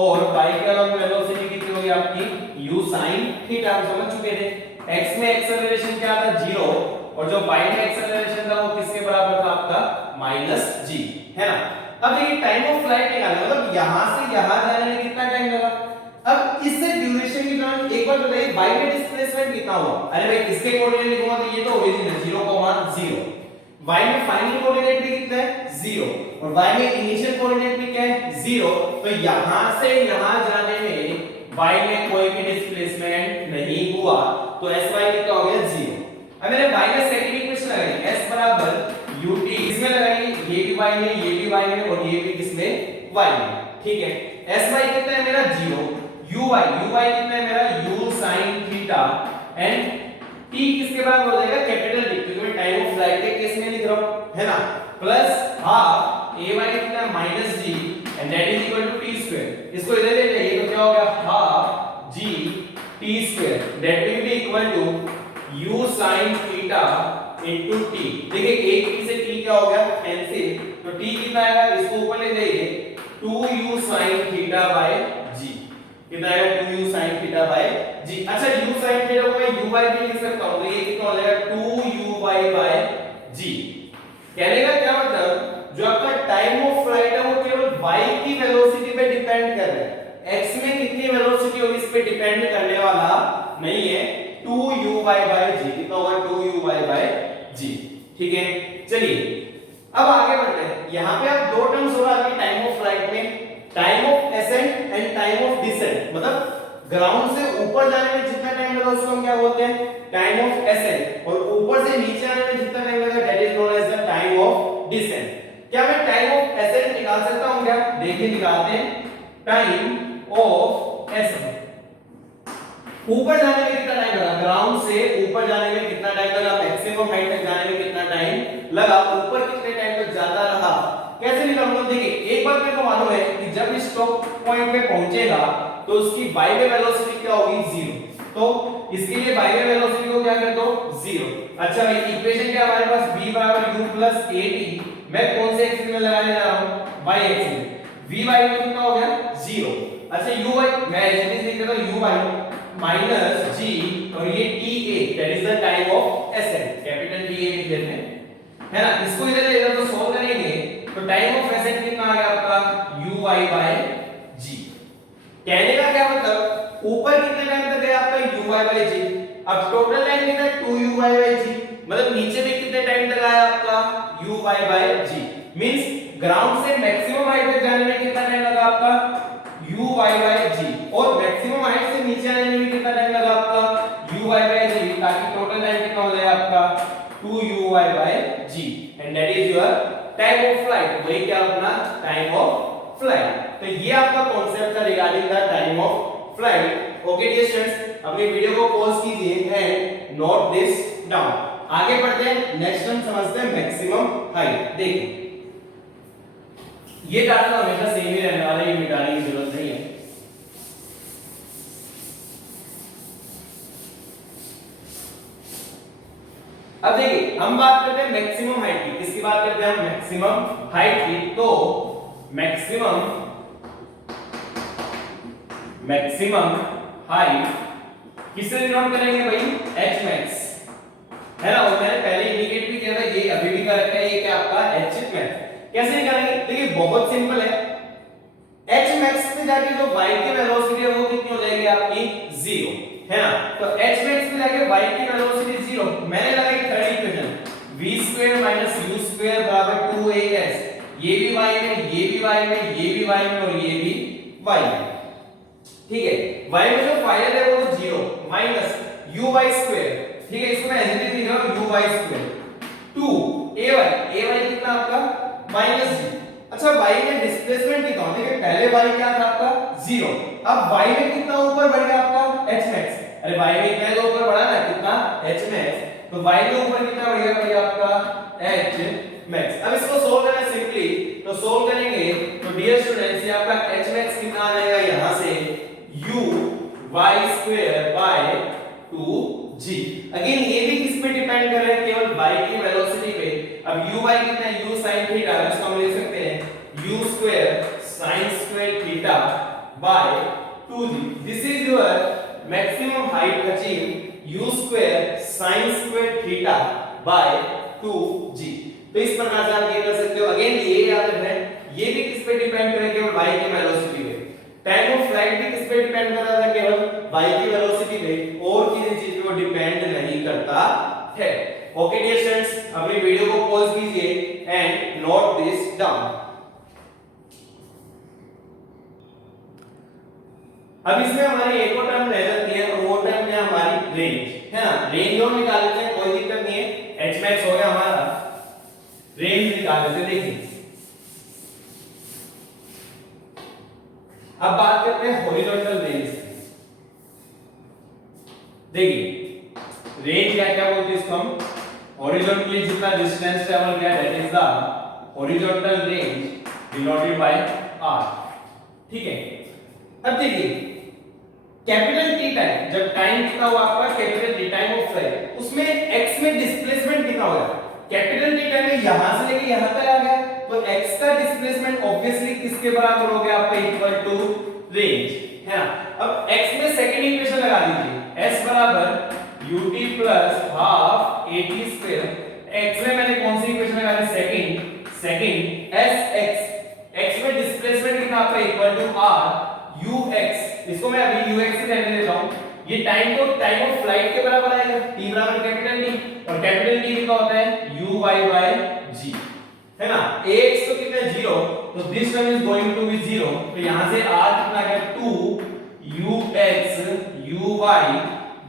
और y के अलोंग वेलोसिटी कितनी होगी आपकी u sin थीटा। हम समझ चुके थे x में एक्सेलरेशन क्या था 0 और जो y में एक्सेलरेशन था वो किसके बराबर था आपका -g, है ना। अब देखिए टाइम ऑफ फ्लाइट निकालना मतलब यहां से यहां जाने में कितना टाइम लगा। अब इससे ड्यूरेशन की तरह एक बार बताइए y में डिस्प्लेसमेंट कितना हुआ। अरे भाई इसके कोऑर्डिनेट लिखूंगा तो ये तो ओरिजिन 0,0, y में फाइनल कोऑर्डिनेट भी कितना है 0 और y में इनिशियल कोऑर्डिनेट भी क्या है 0। तो यहां से यहां जाने में y में कोई भी डिस्प्लेसमेंट नहीं हुआ, तो sy कितना हो गया 0। अब मैंने y में सेकंड इक्वेशन लगाई s बराबर ut, इसमें लगाई ये भी y में, ये भी y में और ये भी किसमें y में, ठीक है। sy कितना है मेरा 0, uy कितना है मेरा u sin theta and t किसके बराबर हो जाएगा कैपिटल T, क्योंकि मैं टाइम ऑफ फ्लाइट के केस में लिख रहा हूं, है ना, प्लस हाफ ay कितना -g and that is equal to t square. इसको इधर ले जाइए तो क्या हो गया half g t square that will be equal to u sin theta into t। देखिए एक t से t क्या हो गया कैंसिल, तो t कितना आएगा, इसको ऊपर ले जाइए 2u sin theta bye g, कितना आएगा 2u sin theta bye g। अच्छा u sin थीटा को मैं u बाय भी लिख सकता हूं, तो ये कितना हो जाएगा 2u बाय g। कहने का क्या मतलब, जो आपका टाइम ऑफ फ्लाइट है वो केवल y की वेलोसिटी पे डिपेंड कर रहा है, x में कितनी वेलोसिटी होगी इस पे डिपेंड करने वाला नहीं है। 2u बाय g कितना होगा 2u बाय g, ठीक है। चलिए अब आगे बढ़ते हैं। यहां पे आप दो टर्म्स और आगे टाइम ऑफ फ्लाइट में, time of ascent and time of descent, मतलब ग्राउंड से ऊपर जाने में जितना टाइम लगा उसको हम क्या बोलते हैं टाइम ऑफ एसेंट, और ऊपर से नीचे आने में जितना टाइम लगा that is known as the time of descent. क्या मैं टाइम ऑफ एसेंट निकाल सकता हूं क्या, देखिए निकालते हैं। टाइम ऑफ एसेंट, ऊपर जाने में कितना टाइम लगा, ग्राउंड से ऊपर जाने में कितना टाइम लगा, मैक्सिमम हाइट तक जाने में कितना टाइम लगा, ऊपर कितने टाइम तक जाता रहा, कैसे निकालूंगा। देखिए एक बात मेरे को मालूम है कि जब इस टॉप पॉइंट पे पहुंचेगा तो उसकी y में वेलोसिटी क्या होगी 0, तो इसके लिए y में वेलोसिटी को क्या कर दो 0। अच्छा भाई इक्वेशन क्या हमारे पास v बराबर u प्लस at, मैं कौन से एक्सिस में लगाने जा रहा हूं y एक्सिस में, vy में कितना हो गया 0। अच्छा uy मैं ऐसे लिख देता हूं uy माइनस g और ये ta, that is the time of asset, capital TA लिख लेते हैं, है ना। इसको इधर तो सॉल्व करेंगे तो टाइम ऑफ एसेट कितना आ गया आपका uy by g। कहने का क्या मतलब, ऊपर कितने टाइम तक गया आपका uy by g, अब टोटल टाइम कितना है 2uy by g, मतलब नीचे में कितने टाइम तक आया आपका uy by g, means ground से मैक्सिमम हाइट तक जाने में कितना टाइम लगा आपका uy by g, और मैक्सिमम हाइट से नीचे आने में कितना टाइम लगा आपका uy by g, ताकि टोटल टाइम कितना हो जाए आपका 2uy by g, and that is your time of flight, वही क्या अपना टाइम ऑफ फ्लाइट। तो ये आपका कॉन्सेप्ट था regarding the time of flight. Okay dear students, अपनी वीडियो को पॉज कीजिए एंड नोट दिस डाउन। आगे बढ़ते हैं, नेक्स्ट हम समझते हैं मैक्सिमम हाइट। देखिए ये डाटा तो हमेशा सेम ही रहने वाला है, ये मिटाने की जरूरत नहीं है। अब देखिए हम बात करते हैं मैक्सिमम हाइट की, किसकी बात करते हैं हम, मैक्सिमम हाइट की। तो मैक्सिमम हाइट किससे डिनोट करेंगे भाई, h max, है ना। और मैंने पहले इंडिकेट भी किया था, ये अभी भी करेक्ट है, ये क्या आपका h max। कैसे निकालेंगे, देखिए बहुत सिंपल है, h max पे जाके जो y की वेलोसिटी है वो कितनी हो जाएगी आपकी 0, है ना। तो h max पे जाके y की वेलोसिटी 0, मैंने लगाई थर्ड इक्वेशन v² - u² बराबर 2ax, ये भी y में, ये भी y में, ये भी y में और ये भी y में, ठीक है। y में जो फाइनल है वो 0 माइनस uy², ठीक है, इसको मैं ऐसे भी लिख रहा हूं uy² 2ay कितना आपका माइनस g। अच्छा y में डिस्प्लेसमेंट कितना हो, देखिए पहले y क्या था आपका 0, अब y में कितना ऊपर बढ़ गया आपका h max, अरे y में इतना तो ऊपर बढ़ा ना, कितना h max, तो y में ऊपर कितना बढ़ गया भाई आपका h max। अब इसको सोल्व करना है सिंपली, तो सोल्व करेंगे तो डियर स्टूडेंट्स ये आपका h max कितना आ जाएगा, यहां से uy² by 2g। अगेन ये भी किस पे डिपेंड कर रहा है, केवल y की वेलोसिटी पे। अब uy कितना है, u sin थीटा, इसको हम लिख सकते हैं u² sin² theta by 2g। This is your maximum height achieve u² sin² theta by 2g। तो इस प्रकार से आप ये कर सकते हो। अगेन ये याद रखना है, ये भी किस पे डिपेंड करेगा, केवल y की वेलोसिटी पे। टाइम ऑफ फ्लाइट भी किस पे डिपेंड कर रहा था, केवल y की वेलोसिटी पे, और किसी चीज पे डिपेंड नहीं करता है। ओके डियर स्टूडेंट्स, अपनी वीडियो को पॉज कीजिए एंड नोट दिस डाउन। अब इसमें हमारी एक और टर्म रह जाती है, और वो टर्म है हमारी रेंज, है ना। रेंज हम निकाल लेते हैं, कोई दिक्कत नहीं है, h max हो गया हमारा, रेंज निकाल लेते हैं। देखिए अब बात करते हैं हॉरिजॉन्टल रेंज। देखिए रेंज क्या क्या बोलते हैं इसको हम, हॉरिजॉन्टली जितना डिस्टेंस ट्रैवल किया that is the horizontal range denoted by r, ठीक है। अब देखिए कैपिटल T टाइम, जब टाइम कितना हुआ आपका capital T time of flight, उसमें x में डिस्प्लेसमेंट कितना होगा, कैपिटल T टाइम में यहां से लेके यहां तक आ गया, तो x का डिस्प्लेसमेंट ऑब्वियसली किसके बराबर हो गया आपका, इक्वल टू रेंज, है ना। अब x में सेकंड इक्वेशन लगा दीजिए, s बराबर ut plus half at²। x में मैंने कौन सी इक्वेशन लगा दी, सेकंड x में डिस्प्लेसमेंट कितना आपका इक्वल टू r ux, इसको मैं अभी ux से रहने देता हूं। ये टाइम ऑफ फ्लाइट के बराबर आएगा, t बराबर कैपिटल T, और कैपिटल T कितना होता है uy by g, है ना। ax तो कितना है 0, तो this term is going to be 0, तो यहां से r कितना है 2 ux uy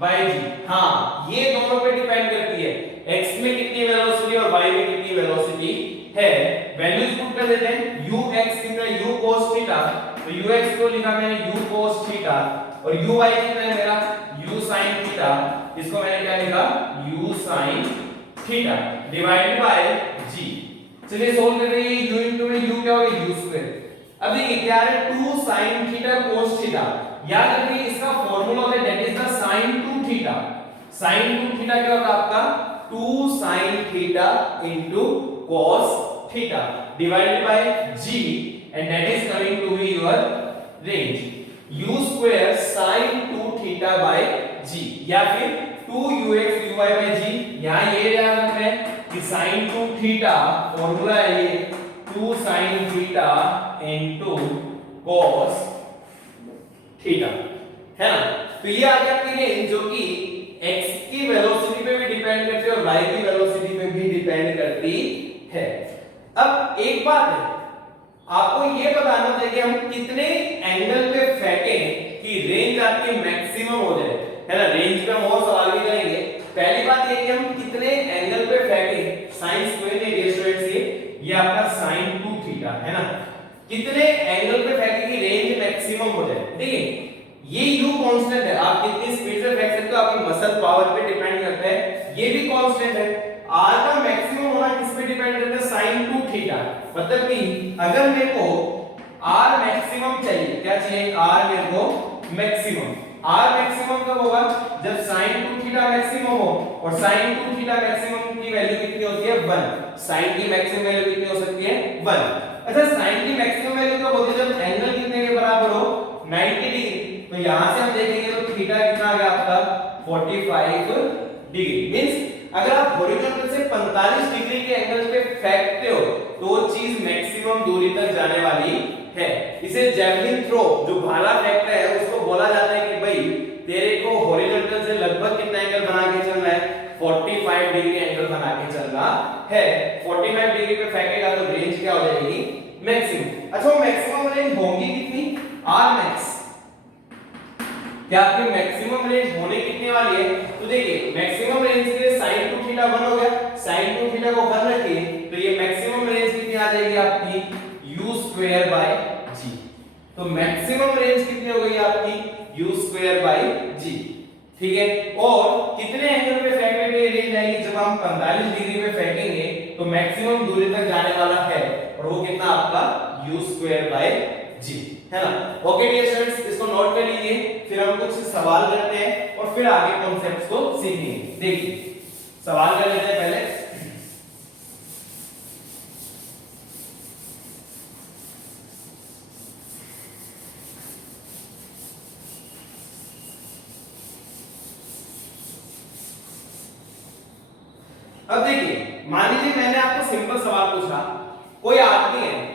by g। हां ये दोनों पे डिपेंड करती है, x में कितनी वेलोसिटी और y में कितनी वेलोसिटी है। वैल्यूज पुट कर देते हैं, ux कितना है u cos थीटा, तो ux को लिखा मैंने u cos थीटा, और uy कितना है मेरा u sin थीटा, इसको मैंने क्या लिखा u sin theta divided by g। चलिए सोल्व करते हैं, u इनटू में u क्या होगा u²। अब देखिए क्या है 2 sin थीटा cos थीटा, याद रखिए इसका फार्मूला होता है that is the sin 2 theta. sin 2 theta क्या होता है आपका 2 sin theta into cos theta divided by g, and that is coming to be your range u² sin 2 theta by जी, या फिर 2ux dy बाय g। यहां ये ध्यान रखना है कि sin 2 थीटा फॉर्मूला है ये 2 sin theta into cos theta, है ना। तो ये आ गया आपकी रेंज जो कि x की वेलोसिटी पे भी डिपेंड करती है और y की वेलोसिटी पे भी डिपेंड करती है। अब एक बात है, आपको ये बताना था कि हम कितने एंगल पे फेंकें कि रेंज आपकी मैक्सिमम हो जाए, है ना। रेंज पे हम और सवाल भी करेंगे। पहली बात ये कि हम कितने एंगल पे फेंकें, साइन स्क्वायर ने डियर स्टूडेंट्स ये आपका sin 2 थीटा, है ना। कितने एंगल पे फेंकें कि रेंज मैक्सिमम हो जाए। देखिए ये u कांस्टेंट है, आप कितनी स्पीड से फेंक सकते हो आपकी मसल पावर पे डिपेंड करता है, ये भी कांस्टेंट है। r का मैक्सिमम होना किस पे डिपेंड करता है, sin 2 थीटा। मतलब कि अगर मेरे को r मैक्सिमम चाहिए, क्या चाहिए, r मेरे को मैक्सिमम। r मैक्सिमम कब होगा, जब sin 2 थीटा मैक्सिमम हो, और sin 2 थीटा मैक्सिमम की वैल्यू कितनी होती है, 1। sin की मैक्सिमम वैल्यू कितनी हो सकती है, 1। अच्छा sin की मैक्सिमम वैल्यू कब होती है, जब एंगल कितने के बराबर हो, 90 डिग्री। तो यहां से हम देखेंगे तो थीटा कितना आ गया आपका, 45 डिग्री। मींस अगर आप हॉरिजॉन्टल से 45 डिग्री के एंगल पे फेंकते हो तो वो चीज मैक्सिमम दूरी तक जाने वाली है। इसे जेवलिन थ्रो, जो भाला फेंकता है, उसको बोला जाता है कि भाई तेरे को हॉरिजॉन्टल से लगभग कितना एंगल बना के चलना है, 45 डिग्री एंगल बना के चलना है। 45 डिग्री पे फेंकेगा तो रेंज क्या हो जाएगी, मैक्सिमम। अच्छा वो मैक्सिमम रेंज होगी कितनी, आर मैक्स। क्या आपकी मैक्सिमम रेंज होने कितने वाली है, तो देखिए मैक्सिमम रेंज के लिए sin 2 थीटा 1 हो गया, sin 2 थीटा को 1 रखिए तो ये मैक्सिमम रेंज कितनी आ जाएगी आपकी, u स्क्वायर बाय g। तो मैक्सिमम रेंज कितनी हो गई आपकी, u स्क्वायर बाय g, ठीक है। और कितने एंगल पे फेंकने पे रेंज आएगी, जब हम 45 डिग्री पे फेंकेंगे तो मैक्सिमम दूरी तक जाने वाला है, और वो कितना आपका u स्क्वायर बाय g, है ना। ओके डियर स्टूडेंट्स, इसको नोट कर लीजिए, फिर हम कुछ सवाल करते हैं और फिर आगे कॉन्सेप्ट्स को सीखेंगे। देखिए सवाल कर लेते हैं पहले। अब देखिए मान लीजिए मैंने आपको सिंपल सवाल पूछा, कोई आदमी है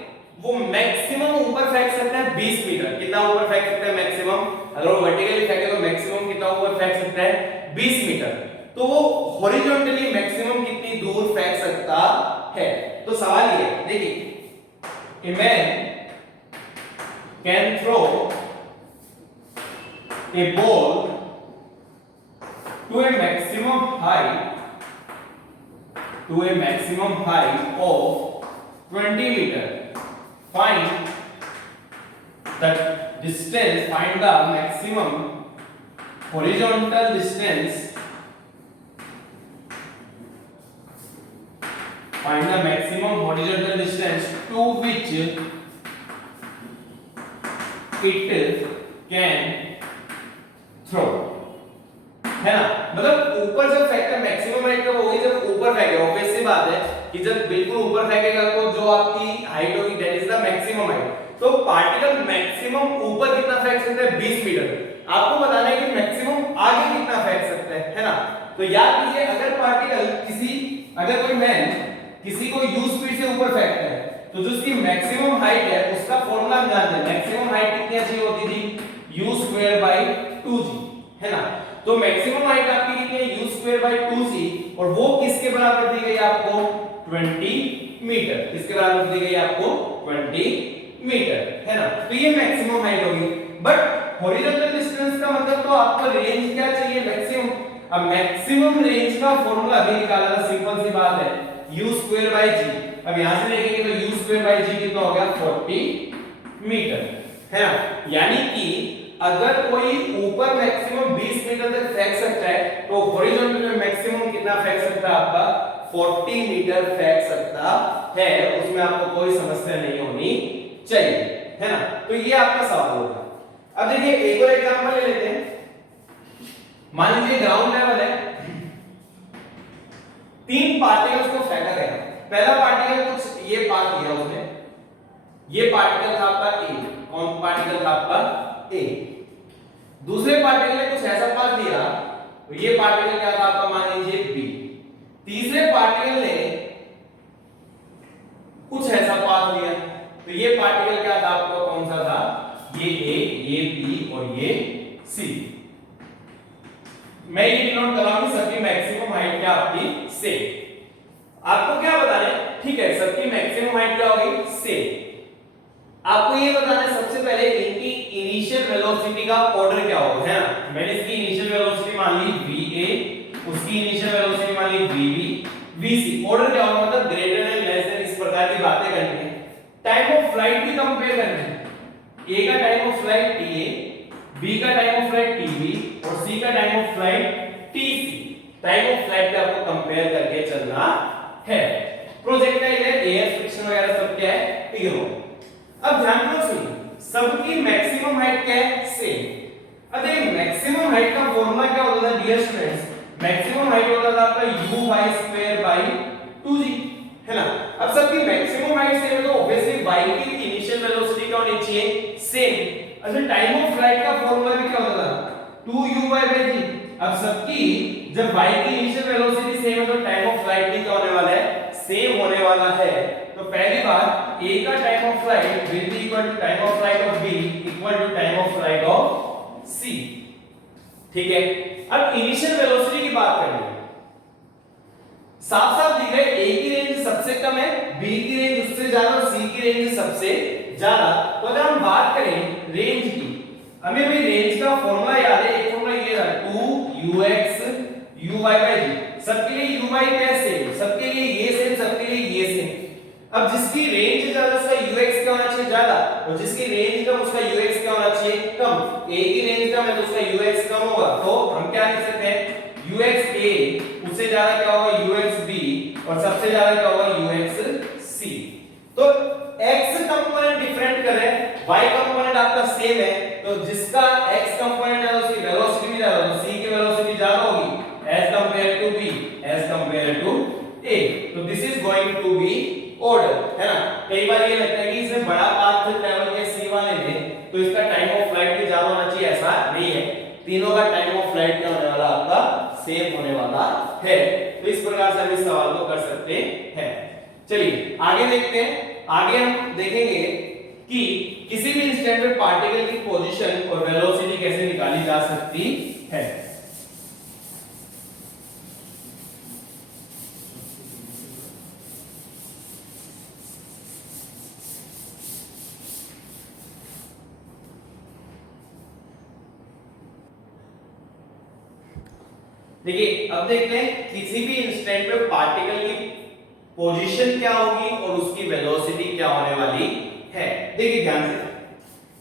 वो मैक्सिमम ऊपर फेंक सकता है 20 मीटर। कितना ऊपर फेंक सकता है मैक्सिमम, अगर वो वर्टिकली फेंके तो मैक्सिमम कितना ऊपर फेंक सकता है, 20 मीटर। तो वो हॉरिजॉन्टली मैक्सिमम कितनी दूर फेंक सकता है। तो सवाल ये है, देखिए a man can throw a ball to a maximum height of 20 meter. Find the maximum horizontal distance. Find the maximum horizontal distance to which it can throw. है ना, मतलब ऊपर जब फेंकता, मैक्सिमम हाइट कब होगी, जब ऊपर फेंके। ऑब्वियस सी बात है कि जब बिल्कुल ऊपर फेंकेगा तो जो आपकी हाइट होगी that is the maximum height. तो पार्टिकल मैक्सिमम ऊपर कितना फेंक सकता है, 20 मीटर। आपको बताना है कि मैक्सिमम आगे कितना फेंक सकता है ना। तो याद कीजिए, अगर पार्टिकल अगर कोई मैन किसी को u स्पीड से ऊपर फेंकता है तो जो उसकी मैक्सिमम हाइट है उसका फॉर्मूला हम जानते हैं। मैक्सिमम हाइट कितनी चाहिए होती थी, u स्क्वायर बाय 2g, है ना। तो मैक्सिमम हाइट आपकी कितनी है, u स्क्वायर बाय 2c, और वो किसके बराबर दी गई आपको, 20 मीटर। किसके बराबर दी गई आपको, 20 मीटर, है ना। तो ये मैक्सिमम हाइट होगी। बट हॉरिजॉन्टल डिस्टेंस का मतलब तो आपको रेंज क्या चाहिए, मैक्सिमम। अब मैक्सिमम रेंज का फॉर्मूला अभी निकालना था, सिंपल सी बात है, u स्क्वायर बाय g। अब यहां से देखेंगे तो u स्क्वायर बाय g कितना हो गया, 40 मीटर, है ना। यानी कि अगर कोई ऊपर मैक्सिमम 20 मीटर तक फेंक सकता है तो हॉरिजॉन्टल में मैक्सिमम कितना फेंक सकता है आपका, 40 मीटर फेंक सकता है। उसमें आपको कोई समस्या नहीं होनी चाहिए, है ना। तो ये आपका सवाल होगा। अब देखिए एक और एग्जांपल ले लेते हैं। मान लीजिए ग्राउंड लेवल है, 3 पार्टिकल्स को फेंका गया। पहला पार्टिकल कुछ ये पाथ किया उसने, ये पार्टिकल था आपका ए। कौन पार्टिकल था आपका, ए। दूसरे पार्टिकल ने कुछ ऐसा पाथ दिया, तो ये पार्टिकल क्या था आपका, मान लीजिए बी। तीसरे पार्टिकल ने कुछ ऐसा पाथ दिया, तो ये पार्टिकल क्या था आपका, कौन सा था, ये ए, ये बी और ये सी। मैं ये डिनोट कर रहा हूं कि सबकी मैक्सिमम हाइट क्या आपकी से। आपको क्या बताना है, ठीक है, सबकी मैक्सिमम हाइट क्या होगी से। आपको ये बताना है सबसे पहले इनकी इनिशियल वेलोसिटी का ऑर्डर क्या होगा, है ना। मैंने इसकी इनिशियल वेलोसिटी मान ली va, उसकी इनिशियल वेलोसिटी मान ली vb, vc। ऑर्डर क्या होगा, मतलब ग्रेटर देन लेस देन, इस प्रकार की बातें करनी है। टाइम ऑफ फ्लाइट भी कंपेयर करना है। a का time of flight ta, b का टाइम ऑफ फ्लाइट tb और c का time of flight tc। Time of flight पे आपको कंपेयर करके चलना है। प्रोजेक्टाइल है, एयर फ्रिक्शन वगैरह सब क्या है, क्लियर हो। अब ध्यान दो, सुनिए, सबकी मैक्सिमम हाइट क्या है, सेम। अब देखिए मैक्सिमम हाइट का फॉर्मूला क्या होता था डियर स्टूडेंट्स, मैक्सिमम हाइट होता था आपका u/2g, है ना। अब सबकी मैक्सिमम हाइट सेम है तो ऑब्वियसली y की इनिशियल वेलोसिटी क्या होनी चाहिए, सेम। अच्छा, टाइम ऑफ फ्लाइट का फॉर्मूला भी क्या होता था, 2u/g। अब सबकी जब y की इनिशियल वेलोसिटी सेम है तो टाइम ऑफ फ्लाइट भी क्या होने वाला है, सेम होने वाला है। तो पहली बात a का time of flight will be equal to time of flight of b equal to time of flight of c, ठीक है। अब इनिशियल वेलोसिटी की बात करेंगे, साफ साफ दिख रहा है a की रेंज सबसे कम है, b की रेंज उससे ज्यादा और c की रेंज सबसे ज्यादा। तो अगर हम बात करें रेंज की, हमें भाई रेंज का फॉर्मूला याद है, एक फॉर्मूला ये था 2ux uy/g। सबके लिए uy कैसे, सबके लिए ये सेम, सबके लिए ये सेम। अब जिसकी रेंज ज्यादा उसका ux क्या होना चाहिए, ज्यादा, और जिसकी रेंज कम उसका ux क्या होना चाहिए, कम। a की रेंज कम है तो उसका ux कम होगा, तो हम क्या लिख सकते हैं, ux a उससे ज्यादा क्या होगा, ux b और सबसे ज्यादा क्या होगा, ux c। तो x कंपोनेंट डिफरेंट कर रहे हैं, y कंपोनेंट आपका सेम है, तो जिसका x कंपोनेंट है उसकी वेलोसिटी भी ज्यादा, तो c की वेलोसिटी ज्यादा होगी as compared to b, as compared to a। तो this is going to be order, है ना। कई बार ये लगता है कि इसने बड़ा पाथ ट्रैवल किया सी वाले ने, तो इसका टाइम ऑफ फ्लाइट भी ज्यादा होना चाहिए, ऐसा नहीं है। तीनों का टाइम ऑफ फ्लाइट क्या होने वाला, आपका सेम होने वाला है। तो इस प्रकार से हम इस सवाल को कर सकते हैं। चलिए आगे देखते हैं। आगे हम देखेंगे कि किसी भी इंस्टेंट पे पार्टिकल की पोजीशन और वेलोसिटी कैसे निकाली जा सकती है। देखिए अब देखते हैं किसी भी इंस्टेंट पे पार्टिकल की पोजीशन क्या होगी और उसकी वेलोसिटी क्या होने वाली है। देखिए ध्यान से,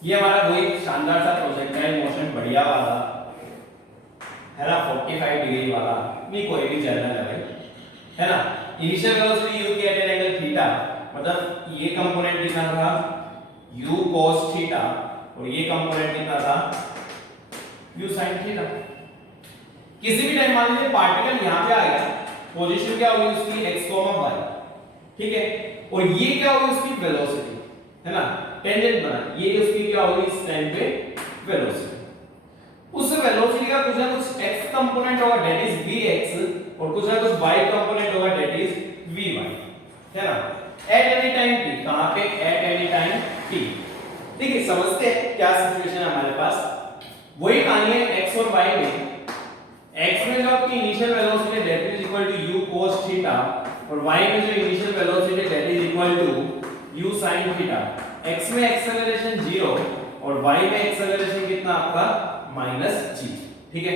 ये हमारा वही शानदार सा प्रोजेक्टाइल मोशन बढ़िया वाला है ना, 45 डिग्री वाला, नहीं कोई भी चलना है है ना। इनिशियल वेलोसिटी u की एट एन एंगल थीटा, मतलब ये कंपोनेंट कितना था u cos थीटा और ये कंपोनेंट कितना था u sin थीटा। किसी भी टाइम मान लीजिए पार्टिकल यहां पे आ गया, पोजीशन क्या होगी उसकी x, y, ठीक है, और ये क्या होगी उसकी वेलोसिटी, है ना, टेंजेंट बना, ये उसकी क्या होगी इस टाइम पे वेलोसिटी। उस वेलोसिटी का कुछ ना कुछ x कंपोनेंट होगा दैट इज vx और कुछ ना कुछ y कंपोनेंट होगा दैट इज vy, है ना, एट एनी टाइम t। कहां पे, एट एनी टाइम t। ठीक है, समझते हैं क्या सिचुएशन है हमारे पास। वही कहानी है x और y में। x में जो आपकी initial velocity that is equal to u cos theta और y में जो initial velocity that is equal to u sin theta. x में एक्सेलरेशन 0 और y में एक्सेलरेशन कितना आपका -g, ठीक है।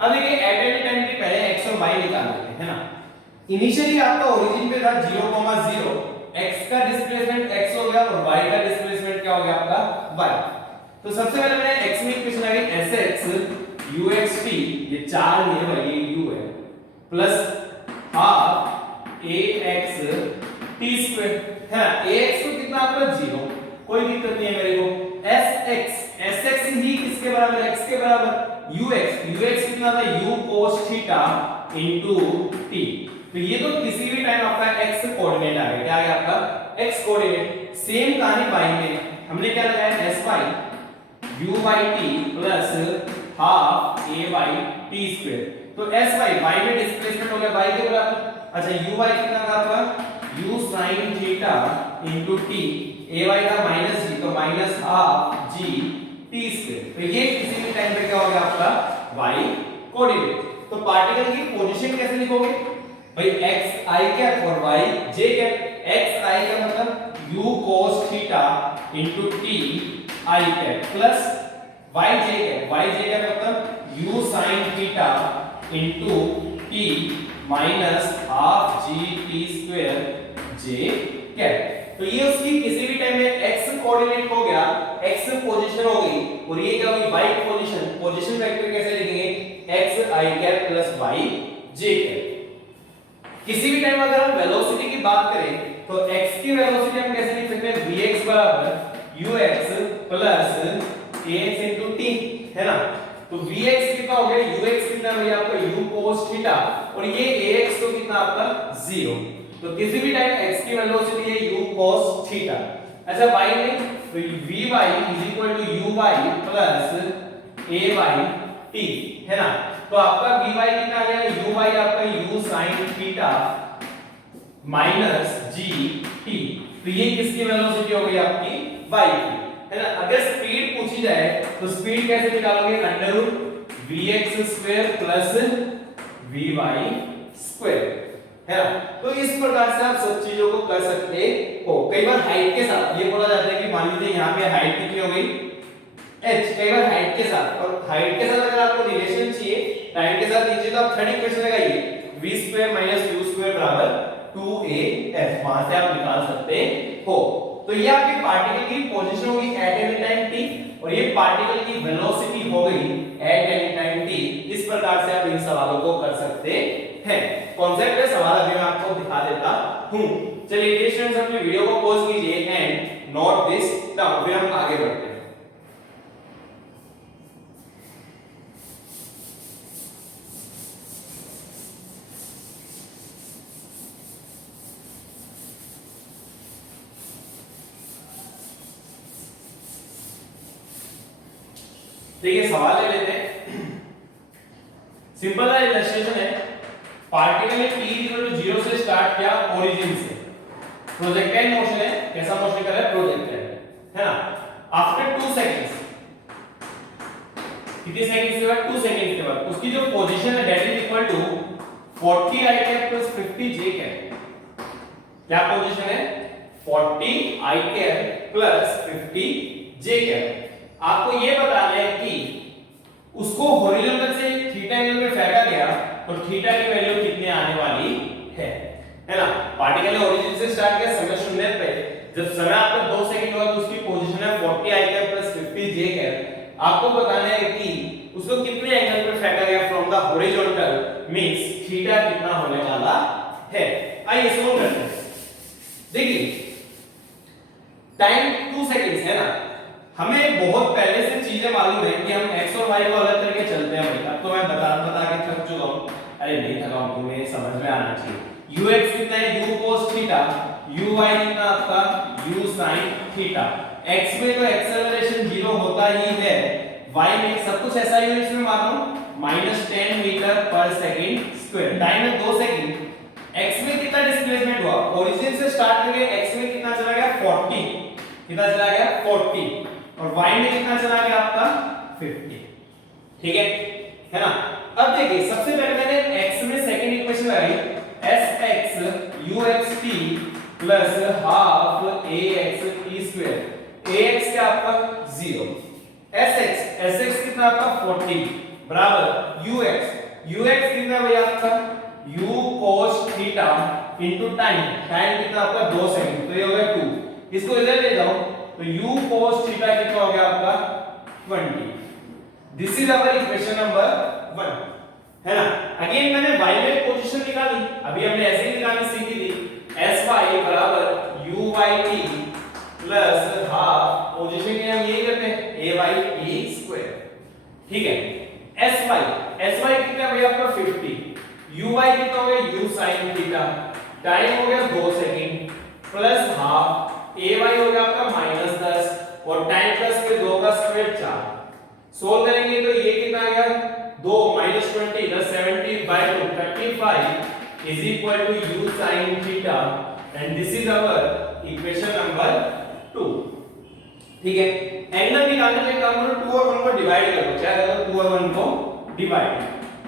अब देखिए एट एनी टाइम के पहले x और y निकाल लेते हैं, है ना। इनिशियली आपका ओरिजिन पे था 0, 0, x का डिस्प्लेसमेंट x हो गया और y का डिस्प्लेसमेंट क्या हो गया आपका y। तो सबसे पहले मैंने x में इक्वेशन आ गई sx uxt, ये 4 है भाई, ये u है, plus half ax t square, है ना। ax को कितना आपका 0, कोई दिक्कत नहीं है मेरे को। sx ही किसके बराबर, x के बराबर, ux कितना था u cos theta into t। तो ये तो किसी भी टाइम आपका x कोऑर्डिनेट आ गया, क्या आ गया आपका x कोऑर्डिनेट। सेम कहानी y में, हमने क्या लगाया sy u/t plus half A by T square. तो एस वाई, वाई में डिस्प्लेसमेंट हो गया वाई के बराबर। अच्छा यू वाई कितना था आपका, u sine theta into t, a y का माइनस जी, तो minus half g t square. तो ये किसी भी टाइम पे क्या हो गया आपका वाई कोऑर्डिनेट। तो पार्टिकल की पोजीशन कैसे लिखोगे भाई, x i कैप और y j cap. x i का मतलब u cos theta into t i cap plus y j cap, y j का मतलब u sin theta into t minus half g t square j cap. तो ये उसकी किसी भी टाइम में x कोऑर्डिनेट हो गया, x पोजीशन हो गई, और ये क्या होगी y पोजीशन। पोजीशन वेक्टर कैसे लिखेंगे, x i cap plus y j cap. किसी भी टाइम अगर हम वेलोसिटी की बात करें तो x की वेलोसिटी हम कैसे लिख सकते हैं, vx बराबर ux प्लस ax t, है ना। तो vx कितना हो गया, ux कितना हो गया आपका u cos थीटा, और ये ax तो कितना आपका 0। तो किसी भी टाइम x की वेलोसिटी है u cos थीटा। अच्छा y में तो vy uy plus ay t, है ना। तो आपका vy कितना आ गया, uy आपका u sin theta minus g t। तो ये किसकी वेलोसिटी हो गई आपकी y की, है ना। अगर स्पीड पूछी जाए तो स्पीड कैसे निकालोगे, under root vx square plus vy square, है ना। तो इस प्रकार से आप सब चीजों को कर सकते हो। कई बार हाइट के साथ ये बोला जाता है कि मान लीजिए यहाँ पे हाइट कितनी हो गई h, कई बार हाइट के साथ, और हाइट के साथ अगर आपको रिलेशन चाहिए टाइम के साथ नीचे, तो आप थर्ड इक्वेशन लगाइए v square minus u square बराबर 2af, वहां से आप निकाल सकते हो। तो ये आपकी पार्टिकल की पोजीशन होगी एट एनी टाइम t, और ये पार्टिकल की वेलोसिटी हो गई एट एनी टाइम t। इस प्रकार से आप इन सवालों को कर सकते हैं। कॉन्सेप्ट है, सवाल अभी मैं आपको दिखा देता हूं। चलिए डियर स्टूडेंट्स, अपने वीडियो को पॉज कीजिए एंड नोट दिस डाउन, फिर हम आगे बढ़ते हैं। देखिए सवाल ले लेते हैं। सिंपल सा इलस्ट्रेशन है। पार्टिकल ने t 0 से स्टार्ट किया ओरिजिन से, प्रोजेक्टाइल मोशन है। कैसा मोशन कर रहा है, प्रोजेक्टाइल, है ना। आफ्टर 2 सेकंड्स, कितने सेकंड्स के बाद, 2 सेकंड्स के बाद उसकी जो पोजीशन है that is equal to 40 i cap plus 50 j cap. क्या पोजीशन है, 40 i cap plus 50 j cap. आपको ये बताना है कि उसको हॉरिजॉन्टल से थीटा एंगल में फेंका गया तो थीटा की वैल्यू कितनी आने वाली है ना। पार्टिकल ने ओरिजिन से स्टार्ट किया समय शून्य पे, जब समय आपका 2 सेकंड हुआ तो उसकी पोजीशन है 40 i cap plus 50 j cap. आपको बताना है कि उसको कितने एंगल पे फेंका गया from the horizontal, means theta कितना होने वाला है। आइए सोल्व करते हैं। देखिए टाइम 2 सेकंड्स है ना। हमें बहुत पहले से चीजें मालूम है कि हम x और y को अलग करके चलते हैं भाई। अब तो मैं बता के थक चुका हूं, अरे नहीं थका हूं, तुम्हें समझ में आना चाहिए। ux कितना है, u cos थीटा, uy कितना आपका u sin थीटा। x में तो एक्सेलरेशन 0 होता ही है, y में सब कुछ ऐसा यूनिट्स में मान लो -10 मीटर पर सेकंड स्क्वायर। टाइम है 2 सेकंड। x में कितना डिस्प्लेसमेंट हुआ, ओरिजिन से स्टार्ट करके x में कितना चला गया 40, कितना चला गया 40, और y में कितना चला गया आपका 50। ठीक है ना। अब देखिए सबसे पहले मैंने x में सेकंड इक्वेशन लगाई, sx uxt plus half ax t square. ax क्या आपका 0, sx कितना आपका 40 बराबर ux कितना भैया आपका u cos theta into time कितना आपका 2 सेकंड, तो ये हो गया 2। इसको इधर ले जाओ तो u cos थीटा कितना हो गया आपका 20। This is our equation number 1, है ना। अगेन मैंने y में पोजीशन निकाली, अभी हमने ऐसे ही निकालनी सीखी थी। sy बराबर uyt प्लस हाफ पोजीशन के हम यही करते हैं ayt स्क्वायर। ठीक है। sy कितना है भैया आपका 50, uy कितना हो गया u sin थीटा, टाइम हो गया 2 सेकंड प्लस हाफ ay हो गया आपका -10, और टाइम प्लस के 2 का स्क्वायर 4, सोल्व करेंगे तो ये कितना आ गया 2 minus 20 plus 70 by 2 35 is equal to u sin theta and this is our equation number 2। ठीक है, एंगल निकालने के लिए काम करो 2 और 1 को डिवाइड करो। क्या करो 2 और 1 को डिवाइड,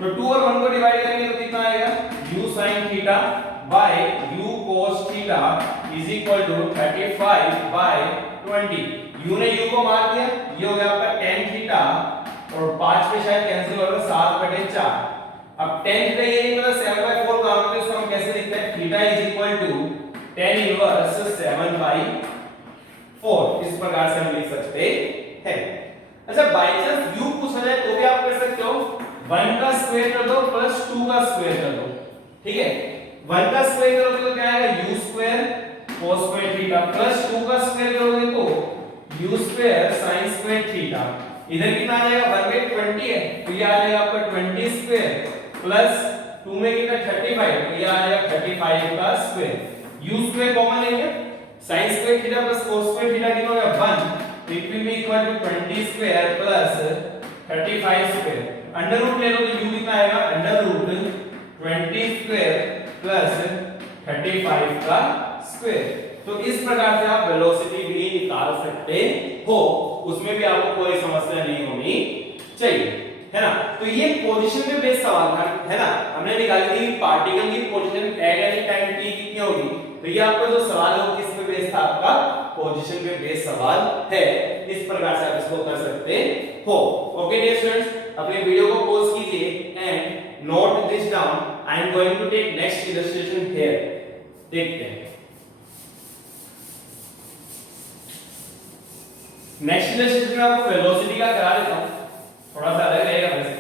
तो 2 और 1 को डिवाइड करेंगे तो कितना आएगा u sin theta by u cos theta is equal to 35 by 20। u ने u को मार दिया, ये हो गया आपका tan थीटा और 5 पे शायद कैंसिल होगा 7/4। अब tan थीटा ये नहीं पता 7/4 का मतलब इसको हम कैसे लिखते हैं theta is equal to tan inverse 7/4 इस प्रकार से हम लिख सकते हैं। अच्छा बाय चांस u पूछा जाए तो भी आप कर सकते हो 1 का स्क्वायर कर दो प्लस 2 का स्क्वायर कर दो। ठीक है, 1 का स्क्वायर करोगे तो क्या आएगा u square cos square theta plus 2 का स्क्वायर करोगे तो u square sin square theta. इधर कितना आ जाएगा 1/20 है तो ये आ जाएगा आपका 20 स्क्वायर प्लस 2 में कितना 35 तो ये आ जाएगा 35 का स्क्वायर। u स्क्वायर कॉमन है क्या, sin square theta plus cos square theta कितना हो गया 1 तो it will be equal to 20 square plus 35 square. Under root ले लो तो u कितना आएगा अंडर रूट 20 स्क्वायर प्लस 35 का स्क्वायर। तो इस प्रकार से आप वेलोसिटी भी निकाल सकते हो, उसमें भी आपको कोई समस्या नहीं होनी चाहिए, है ना। तो ये पोजीशन पे बेस्ड सवाल था, है ना। हमने निकाली थी पार्टिकल की position at any time t कितनी होगी, तो ये आपका जो सवाल है वो किस पे बेस्ड था, आपका पोजीशन पे बेस्ड सवाल है। इस प्रकार से आप इसको कर सकते हो। ओके डियर स्टूडेंट्स, अपने वीडियो को पॉज कीजिए and note this down. I am going to take next illustration here. देखते हैं नेक्स्ट इलस्ट्रेशन में आपको वेलोसिटी का करा देता हूं, थोड़ा सा अलग रहेगा वैसे।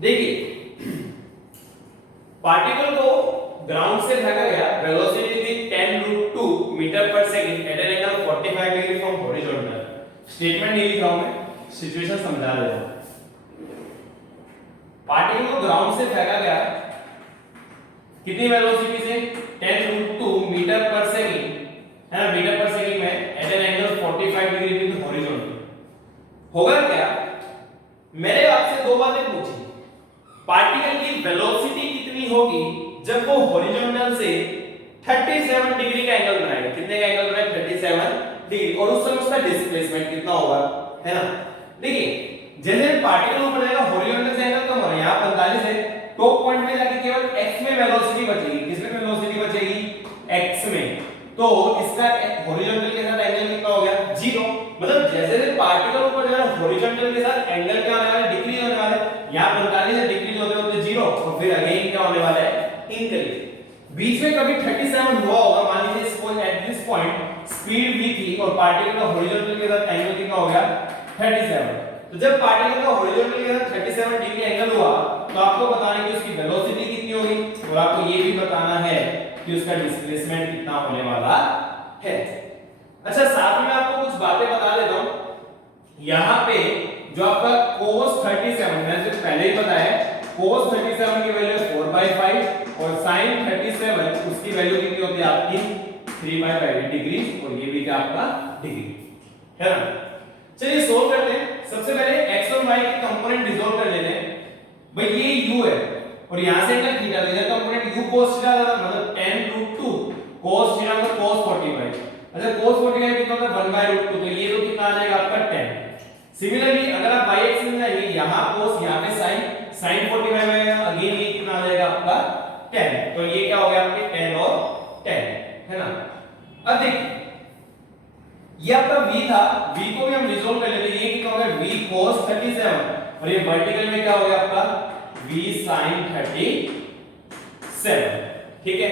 देखिए पार्टिकल को ग्राउंड से फेंका गया, वेलोसिटी थी 10√2 मीटर पर second at an angle 45 degree from horizontal. Statement नहीं लिखा हूं मैं, सिचुएशन समझा रहा हूं। पार्टिकल को ग्राउंड से फेंका गया कितनी वेलोसिटी से 10√2 मीटर पर सेकंड, है ना, मीटर पर सेकंड में at an angle 45 degree with horizontal. होगा क्या, मैंने आपसे दो बातें पूछी, पार्टिकल की वेलोसिटी कितनी होगी जब वो हॉरिजॉन्टल से 37 डिग्री का एंगल बनाएगा। कितने का एंगल बनाएगा 37 डिग्री, और उस समय उसका डिस्प्लेसमेंट कितना होगा, है ना। देखिए जैसे पार्टिकल ऊपर जाएगा हॉरिजॉन्टल से एंगल कम हो रहा है, यहां 45 है, टॉप पॉइंट में जाके केवल x में वेलोसिटी बचेगी। किसमें वेलोसिटी बचेगी x में, तो इसका हॉरिजॉन्टल के साथ एंगल कितना हो गया 0। मतलब जैसे जैसे पार्टिकल ऊपर जा रहा है हॉरिजॉन्टल के साथ एंगल क्या होने वाला है डिक्रीज होने वाला है। यहां 45 है, डिक्रीज होते होते 0 और फिर अगेन क्या होने वाला है इंक्रीज। बीच में कभी 37 हुआ होगा, मान लीजिए suppose at this point speed v थी और पार्टिकल का हॉरिजॉन्टल के साथ एंगल कितना हो गया 37। तो जब पार्टिकल का हॉरिजॉन्टल के साथ 37 डिग्री एंगल हुआ तो आपको बताना है कि उसकी वेलोसिटी कितनी होगी, और आपको ये भी बताना है कि उसका डिस्प्लेसमेंट कितना होने वाला है। अच्छा साथ में आपको कुछ बातें बता देता हूं। यहां पे जो आपका cos 37 मैंने जो पहले ही बताया, cos 37 की वैल्यू 4/5 और sin 37 उसकी वैल्यू कितनी होती है आपकी 3/5 डिग्री, और ये भी क्या आपका डिग्री, है ना। चलिए सोल्व करते हैं। सबसे पहले x और y के कंपोनेंट डिसॉल्व कर लेते हैं। भाई ये u है और यहां से एंगल थीटा, इधर कंपोनेंट u cos थीटा था, मतलब 10√2 cos थीटा का cos 45। अच्छा cos 45 कितना होता है 1/√2, तो ये तो कितना आ जाएगा आपका 10। सिमिलरली अगर आप y एक्सिस में जाएंगे, यहां cos यहां पे sin 45 आएगा, अगेन ये कितना आ जाएगा आपका 10। तो ये क्या हो गया आपके 10 और 10, है ना। अब देखिए ये आपका v था, v को भी हम रिजॉल्व कर लेते हैं। ये कितना हो गया v cos 37 और ये वर्टिकल में क्या हो गया आपका v sin 37, ठीक है।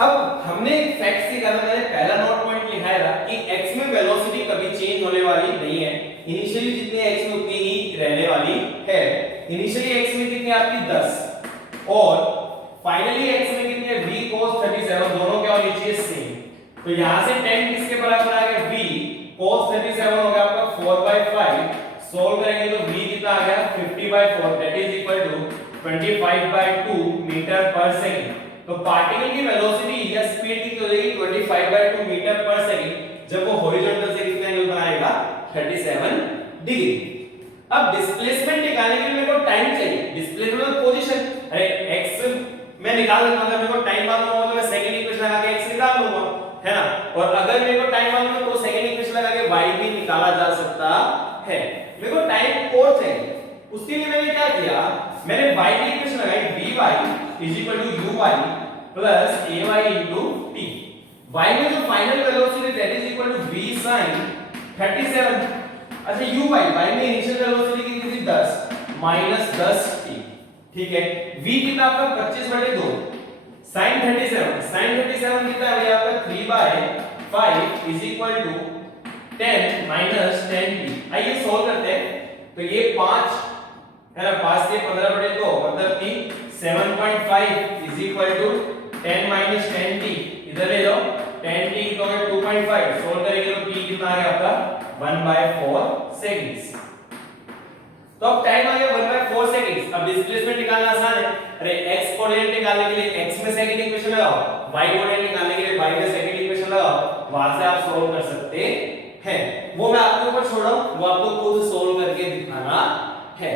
अब हमने एक फैक्ट सीखा था, मैंने पहला नोट पॉइंट लिखा था कि x में वेलोसिटी कभी चेंज होने वाली नहीं है। इनिशियली जितने x में उतनी ही रहने वाली है। इनिशियली x में कितनी आपकी 10 और फाइनली x में कितनी है v cos 37, दोनों क्या होनी चाहिए सेम। तो यहां से 10 किसके बराबर आ गया v cos 37 हो गया आपका 4/5। सोल्व करेंगे तो v कितना आ गया 50/4 that is equal to 25/2 metre पर सेकंड। तो पार्टिकल की वेलोसिटी या स्पीड कितनी हो जाएगी 25/2 मीटर पर सेकंड जब वो हॉरिजॉन्टल से कितना एंगल बनाएगा 37 डिग्री। अब डिस्प्लेसमेंट निकालने के लिए मेरे को टाइम चाहिए, डिस्प्लेसमेंट पोजीशन, अरे x मैं निकाल लूंगा, अगर मेरे को टाइम मालूम हो तो मैं सेकंड इक्वेशन लगा के x निकाल लूंगा, है ना। और अगर मेरे को टाइम मालूम हो तो सेकंड इक्वेशन लगा के y भी निकाला जा सकता है। मेरे को टाइम और चाहिए, उसके लिए मैंने क्या किया, मैंने y की इक्वेशन लगाई dy = uy + ay * t। y में जो final velocity that is equal to v sin 37। अच्छा y में इनिशियल वेलोसिटी कितनी थी 10 - 10t, ठीक है। v कितना आपका 25/2 sin 37 कितना है आपका 3/5 = 10 - 10t। आइए सॉल्व करते हैं। तो ये 5 है ना, 5 से 15/2 मतलब कि 7.5 = 10 - 10t। इधर ले जाओ, 10t तो 2.5, सॉल्व करेंगे तो t कितना आ गया आपका 1/4 सेकंड्स। तो अब टाइम आ गया 1/4 सेकंड्स। अब डिस्प्लेसमेंट निकालना आसान है, अरे x कोऑर्डिनेट निकालने के लिए x में सेकंड इक्वेशन लगाओ, y कोऑर्डिनेट निकालने के लिए y में सेकंड इक्वेशन लगाओ, वहां से आप सॉल्व कर सकते हैं। वो मैं आपके ऊपर छोड़ रहा हूं, वो आपको खुद सॉल्व करके दिखाना है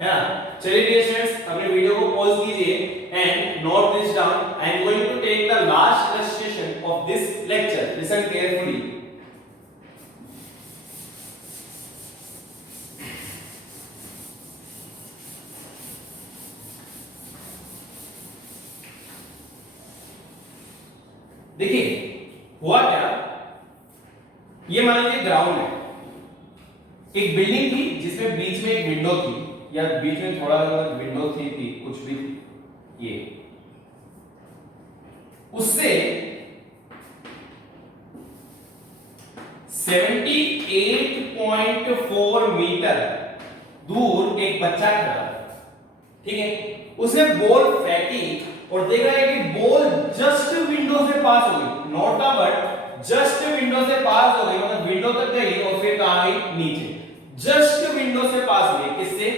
ना। चलिए डियर स्टूडेंट्स, अपने वीडियो को पॉज कीजिए and note this down. I am going to take the last illustration of this lecture, listen carefully. देखिए हुआ क्या, ये मान लीजिए ग्राउंड है, एक बिल्डिंग थी जिसमें बीच में एक विंडो थी, या बीच में थोड़ा विंडो थी कुछ भी, ये उससे 78.4 मीटर दूर एक बच्चा खड़ा है, ठीक है। उसने बॉल फेंकी और देखा है कि बॉल जस्ट विंडो से पास हो गई, not a but just window से पास हो गई, मतलब विंडो तक गई और फिर कहां गई नीचे, जस्ट विंडो से पास हो गई। किससे?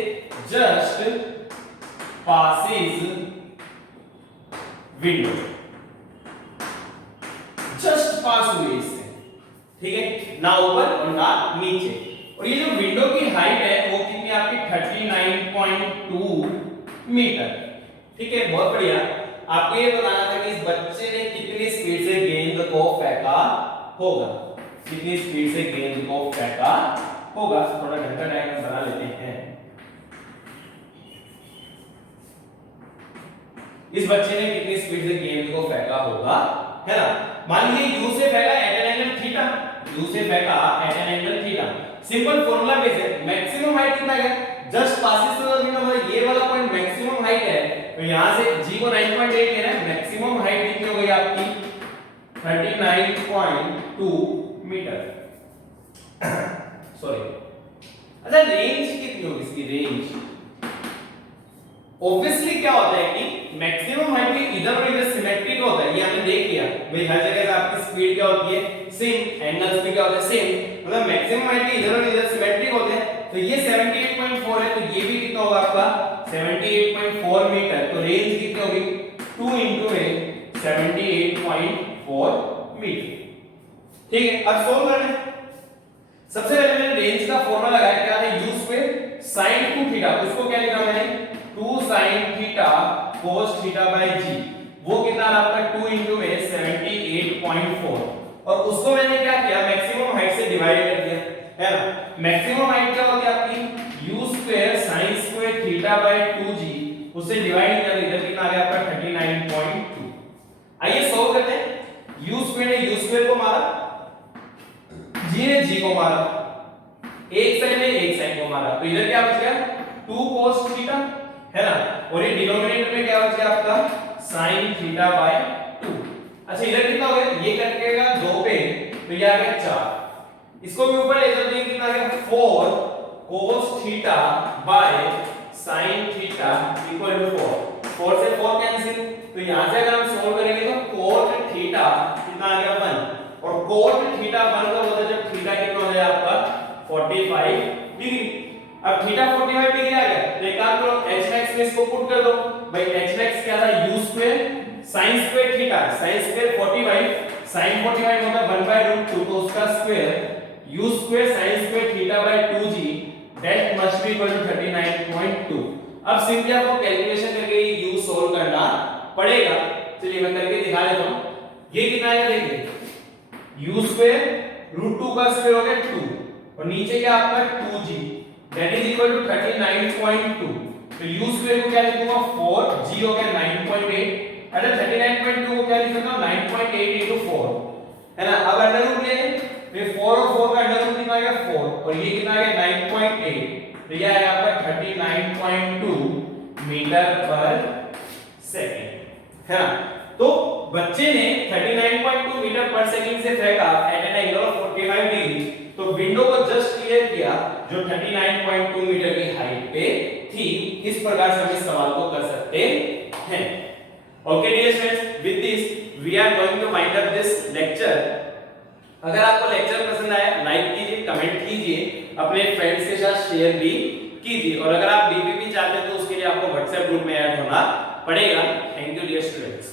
जस्ट पासेस विंडो, जस्ट पास हुई इससे, ठीक है, ना ऊपर और ना नीचे। और ये जो विंडो की हाइट है वो कितनी आपकी 39.2 मीटर, ठीक है। बहुत बढ़िया। आपको ये बताना था कि इस बच्चे ने कितनी स्पीड से गेंद को फेंका होगा, कितनी स्पीड से गेंद को फेंका होगा। थोड़ा ढंग का डायग्राम बना लेते हैं। इस बच्चे ने कितनी स्पीड से गेंद को फेंका होगा, है ना। मान लीजिए u से फेंका at an angle theta, u से फेंका at an angle theta. Simple formula base है, मैक्सिमम हाइट कितना है, just passes through the window, ये वाला पॉइंट मैक्सिमम हाइट है। तो यहां से g को 9.8 लेना है, मैक्सिमम हाइट कितनी हो गई आपकी 39.2 मीटर सॉरी। अच्छा रेंज कितनी होगी इसकी, रेंज ऑब्वियसली क्या होता है कि मैक्सिमम हाइट के इधर और इधर सिमेट्रिक होता है, ये हमने देख लिया भाई। हर जगह से आपकी स्पीड क्या होती है सेम, एंगल्स भी क्या होते हैं सेम, मतलब मैक्सिमम हाइट के इधर और इधर सिमेट्रिक होते हैं। तो ये 78.4 है, तो ये भी कितना होगा आपका 78.4 मीटर। तो रेंज कितनी होगी 2 * a 78.4 मीटर, ठीक है। अब सोल्व करना है। सबसे पहले मैंने रेंज का फॉर्मूला लगाया, क्या है u² sin 2θ, उसको क्या लिखा मैंने 2 sin θ cos θ/g, वो कितना आ आपका 2 * a 78.4, और उसको मैंने क्या किया मैक्सिमम हाइट से डिवाइड कर दिया, है ना। मैक्सिमम हाइट क्या होती है आपकी u² sin² θ/2g, उससे डिवाइड कर इधर कितना आ गया आपका 39.2। आइए सॉल्व करते हैं। u² ने u² को मारा, g ने g को मारा, एक साइड ने एक साइड को मारा, तो इधर क्या बच गया 2 cos θ, है ना। और ये डिनोमिनेटर में क्या बच गया आपका sin θ/2। अच्छा इधर कितना हो गया, ये कटेगा 2 पे, तो ये आ गया 4, इसको भी ऊपर ले जाओ, तो ये कितना आ गया 4 cos θ/sin θ = 4, 4 से 4 कैंसिल, तो यहां से अगर हम सॉल्व करेंगे तो cot θ कितना आ गया 1, और cot θ 1 का होता है जब थीटा कितना हो जाए आपका 45 डिग्री। अब थीटा 45 डिग्री आ गया, तो एक काम करो hmax में इसको पुट कर दो भाई। hmax क्या था u² sin square theta, sin square 45, sin 45 मतलब 1/√2, तो उसका square u square sin square theta by 2g that must be equal to 39.2। अब सिंपली आपको कैलकुलेशन करके ये u सॉल्व करना पड़ेगा। चलिए मैं करके दिखा देता हूं। ये कितना आएगा देखिए, u स्क्वायर √2 का स्क्वायर हो गया 2 और नीचे क्या आपका 2g that is equal to 39.2। तो u स्क्वायर को क्या लिखूंगा 4, g हो गया 9.8, अगर 39.2 को क्या लिख सकता हूं 9.8 into 4, है ना। अब अंडर रूट ले, फिर 4 और 4 का अंडर रूट कितना आ गया 4 और ये कितना आ गया 9.8, तो ये आएगा आपका 39.2 मीटर पर सेकंड, है ना। तो बच्चे ने 39.2 मीटर पर सेकंड से फेंका at an angle of 45 degree, तो विंडो को जस्ट क्लियर किया जो 39.2 मीटर की हाइट पे थी। इस प्रकार से हम इस सवाल को कर सकते हैं। Okay dear students, with this we are going to wind up this lecture. अगर आपको लेक्चर पसंद आया लाइक कीजिए, कमेंट कीजिए, अपने फ्रेंड्स के साथ शेयर भी कीजिए और अगर आप डीपीपी चाहते हैं तो उसके लिए आपको व्हाट्सएप ग्रुप में ऐड होना पड़ेगा। Thank you dear students.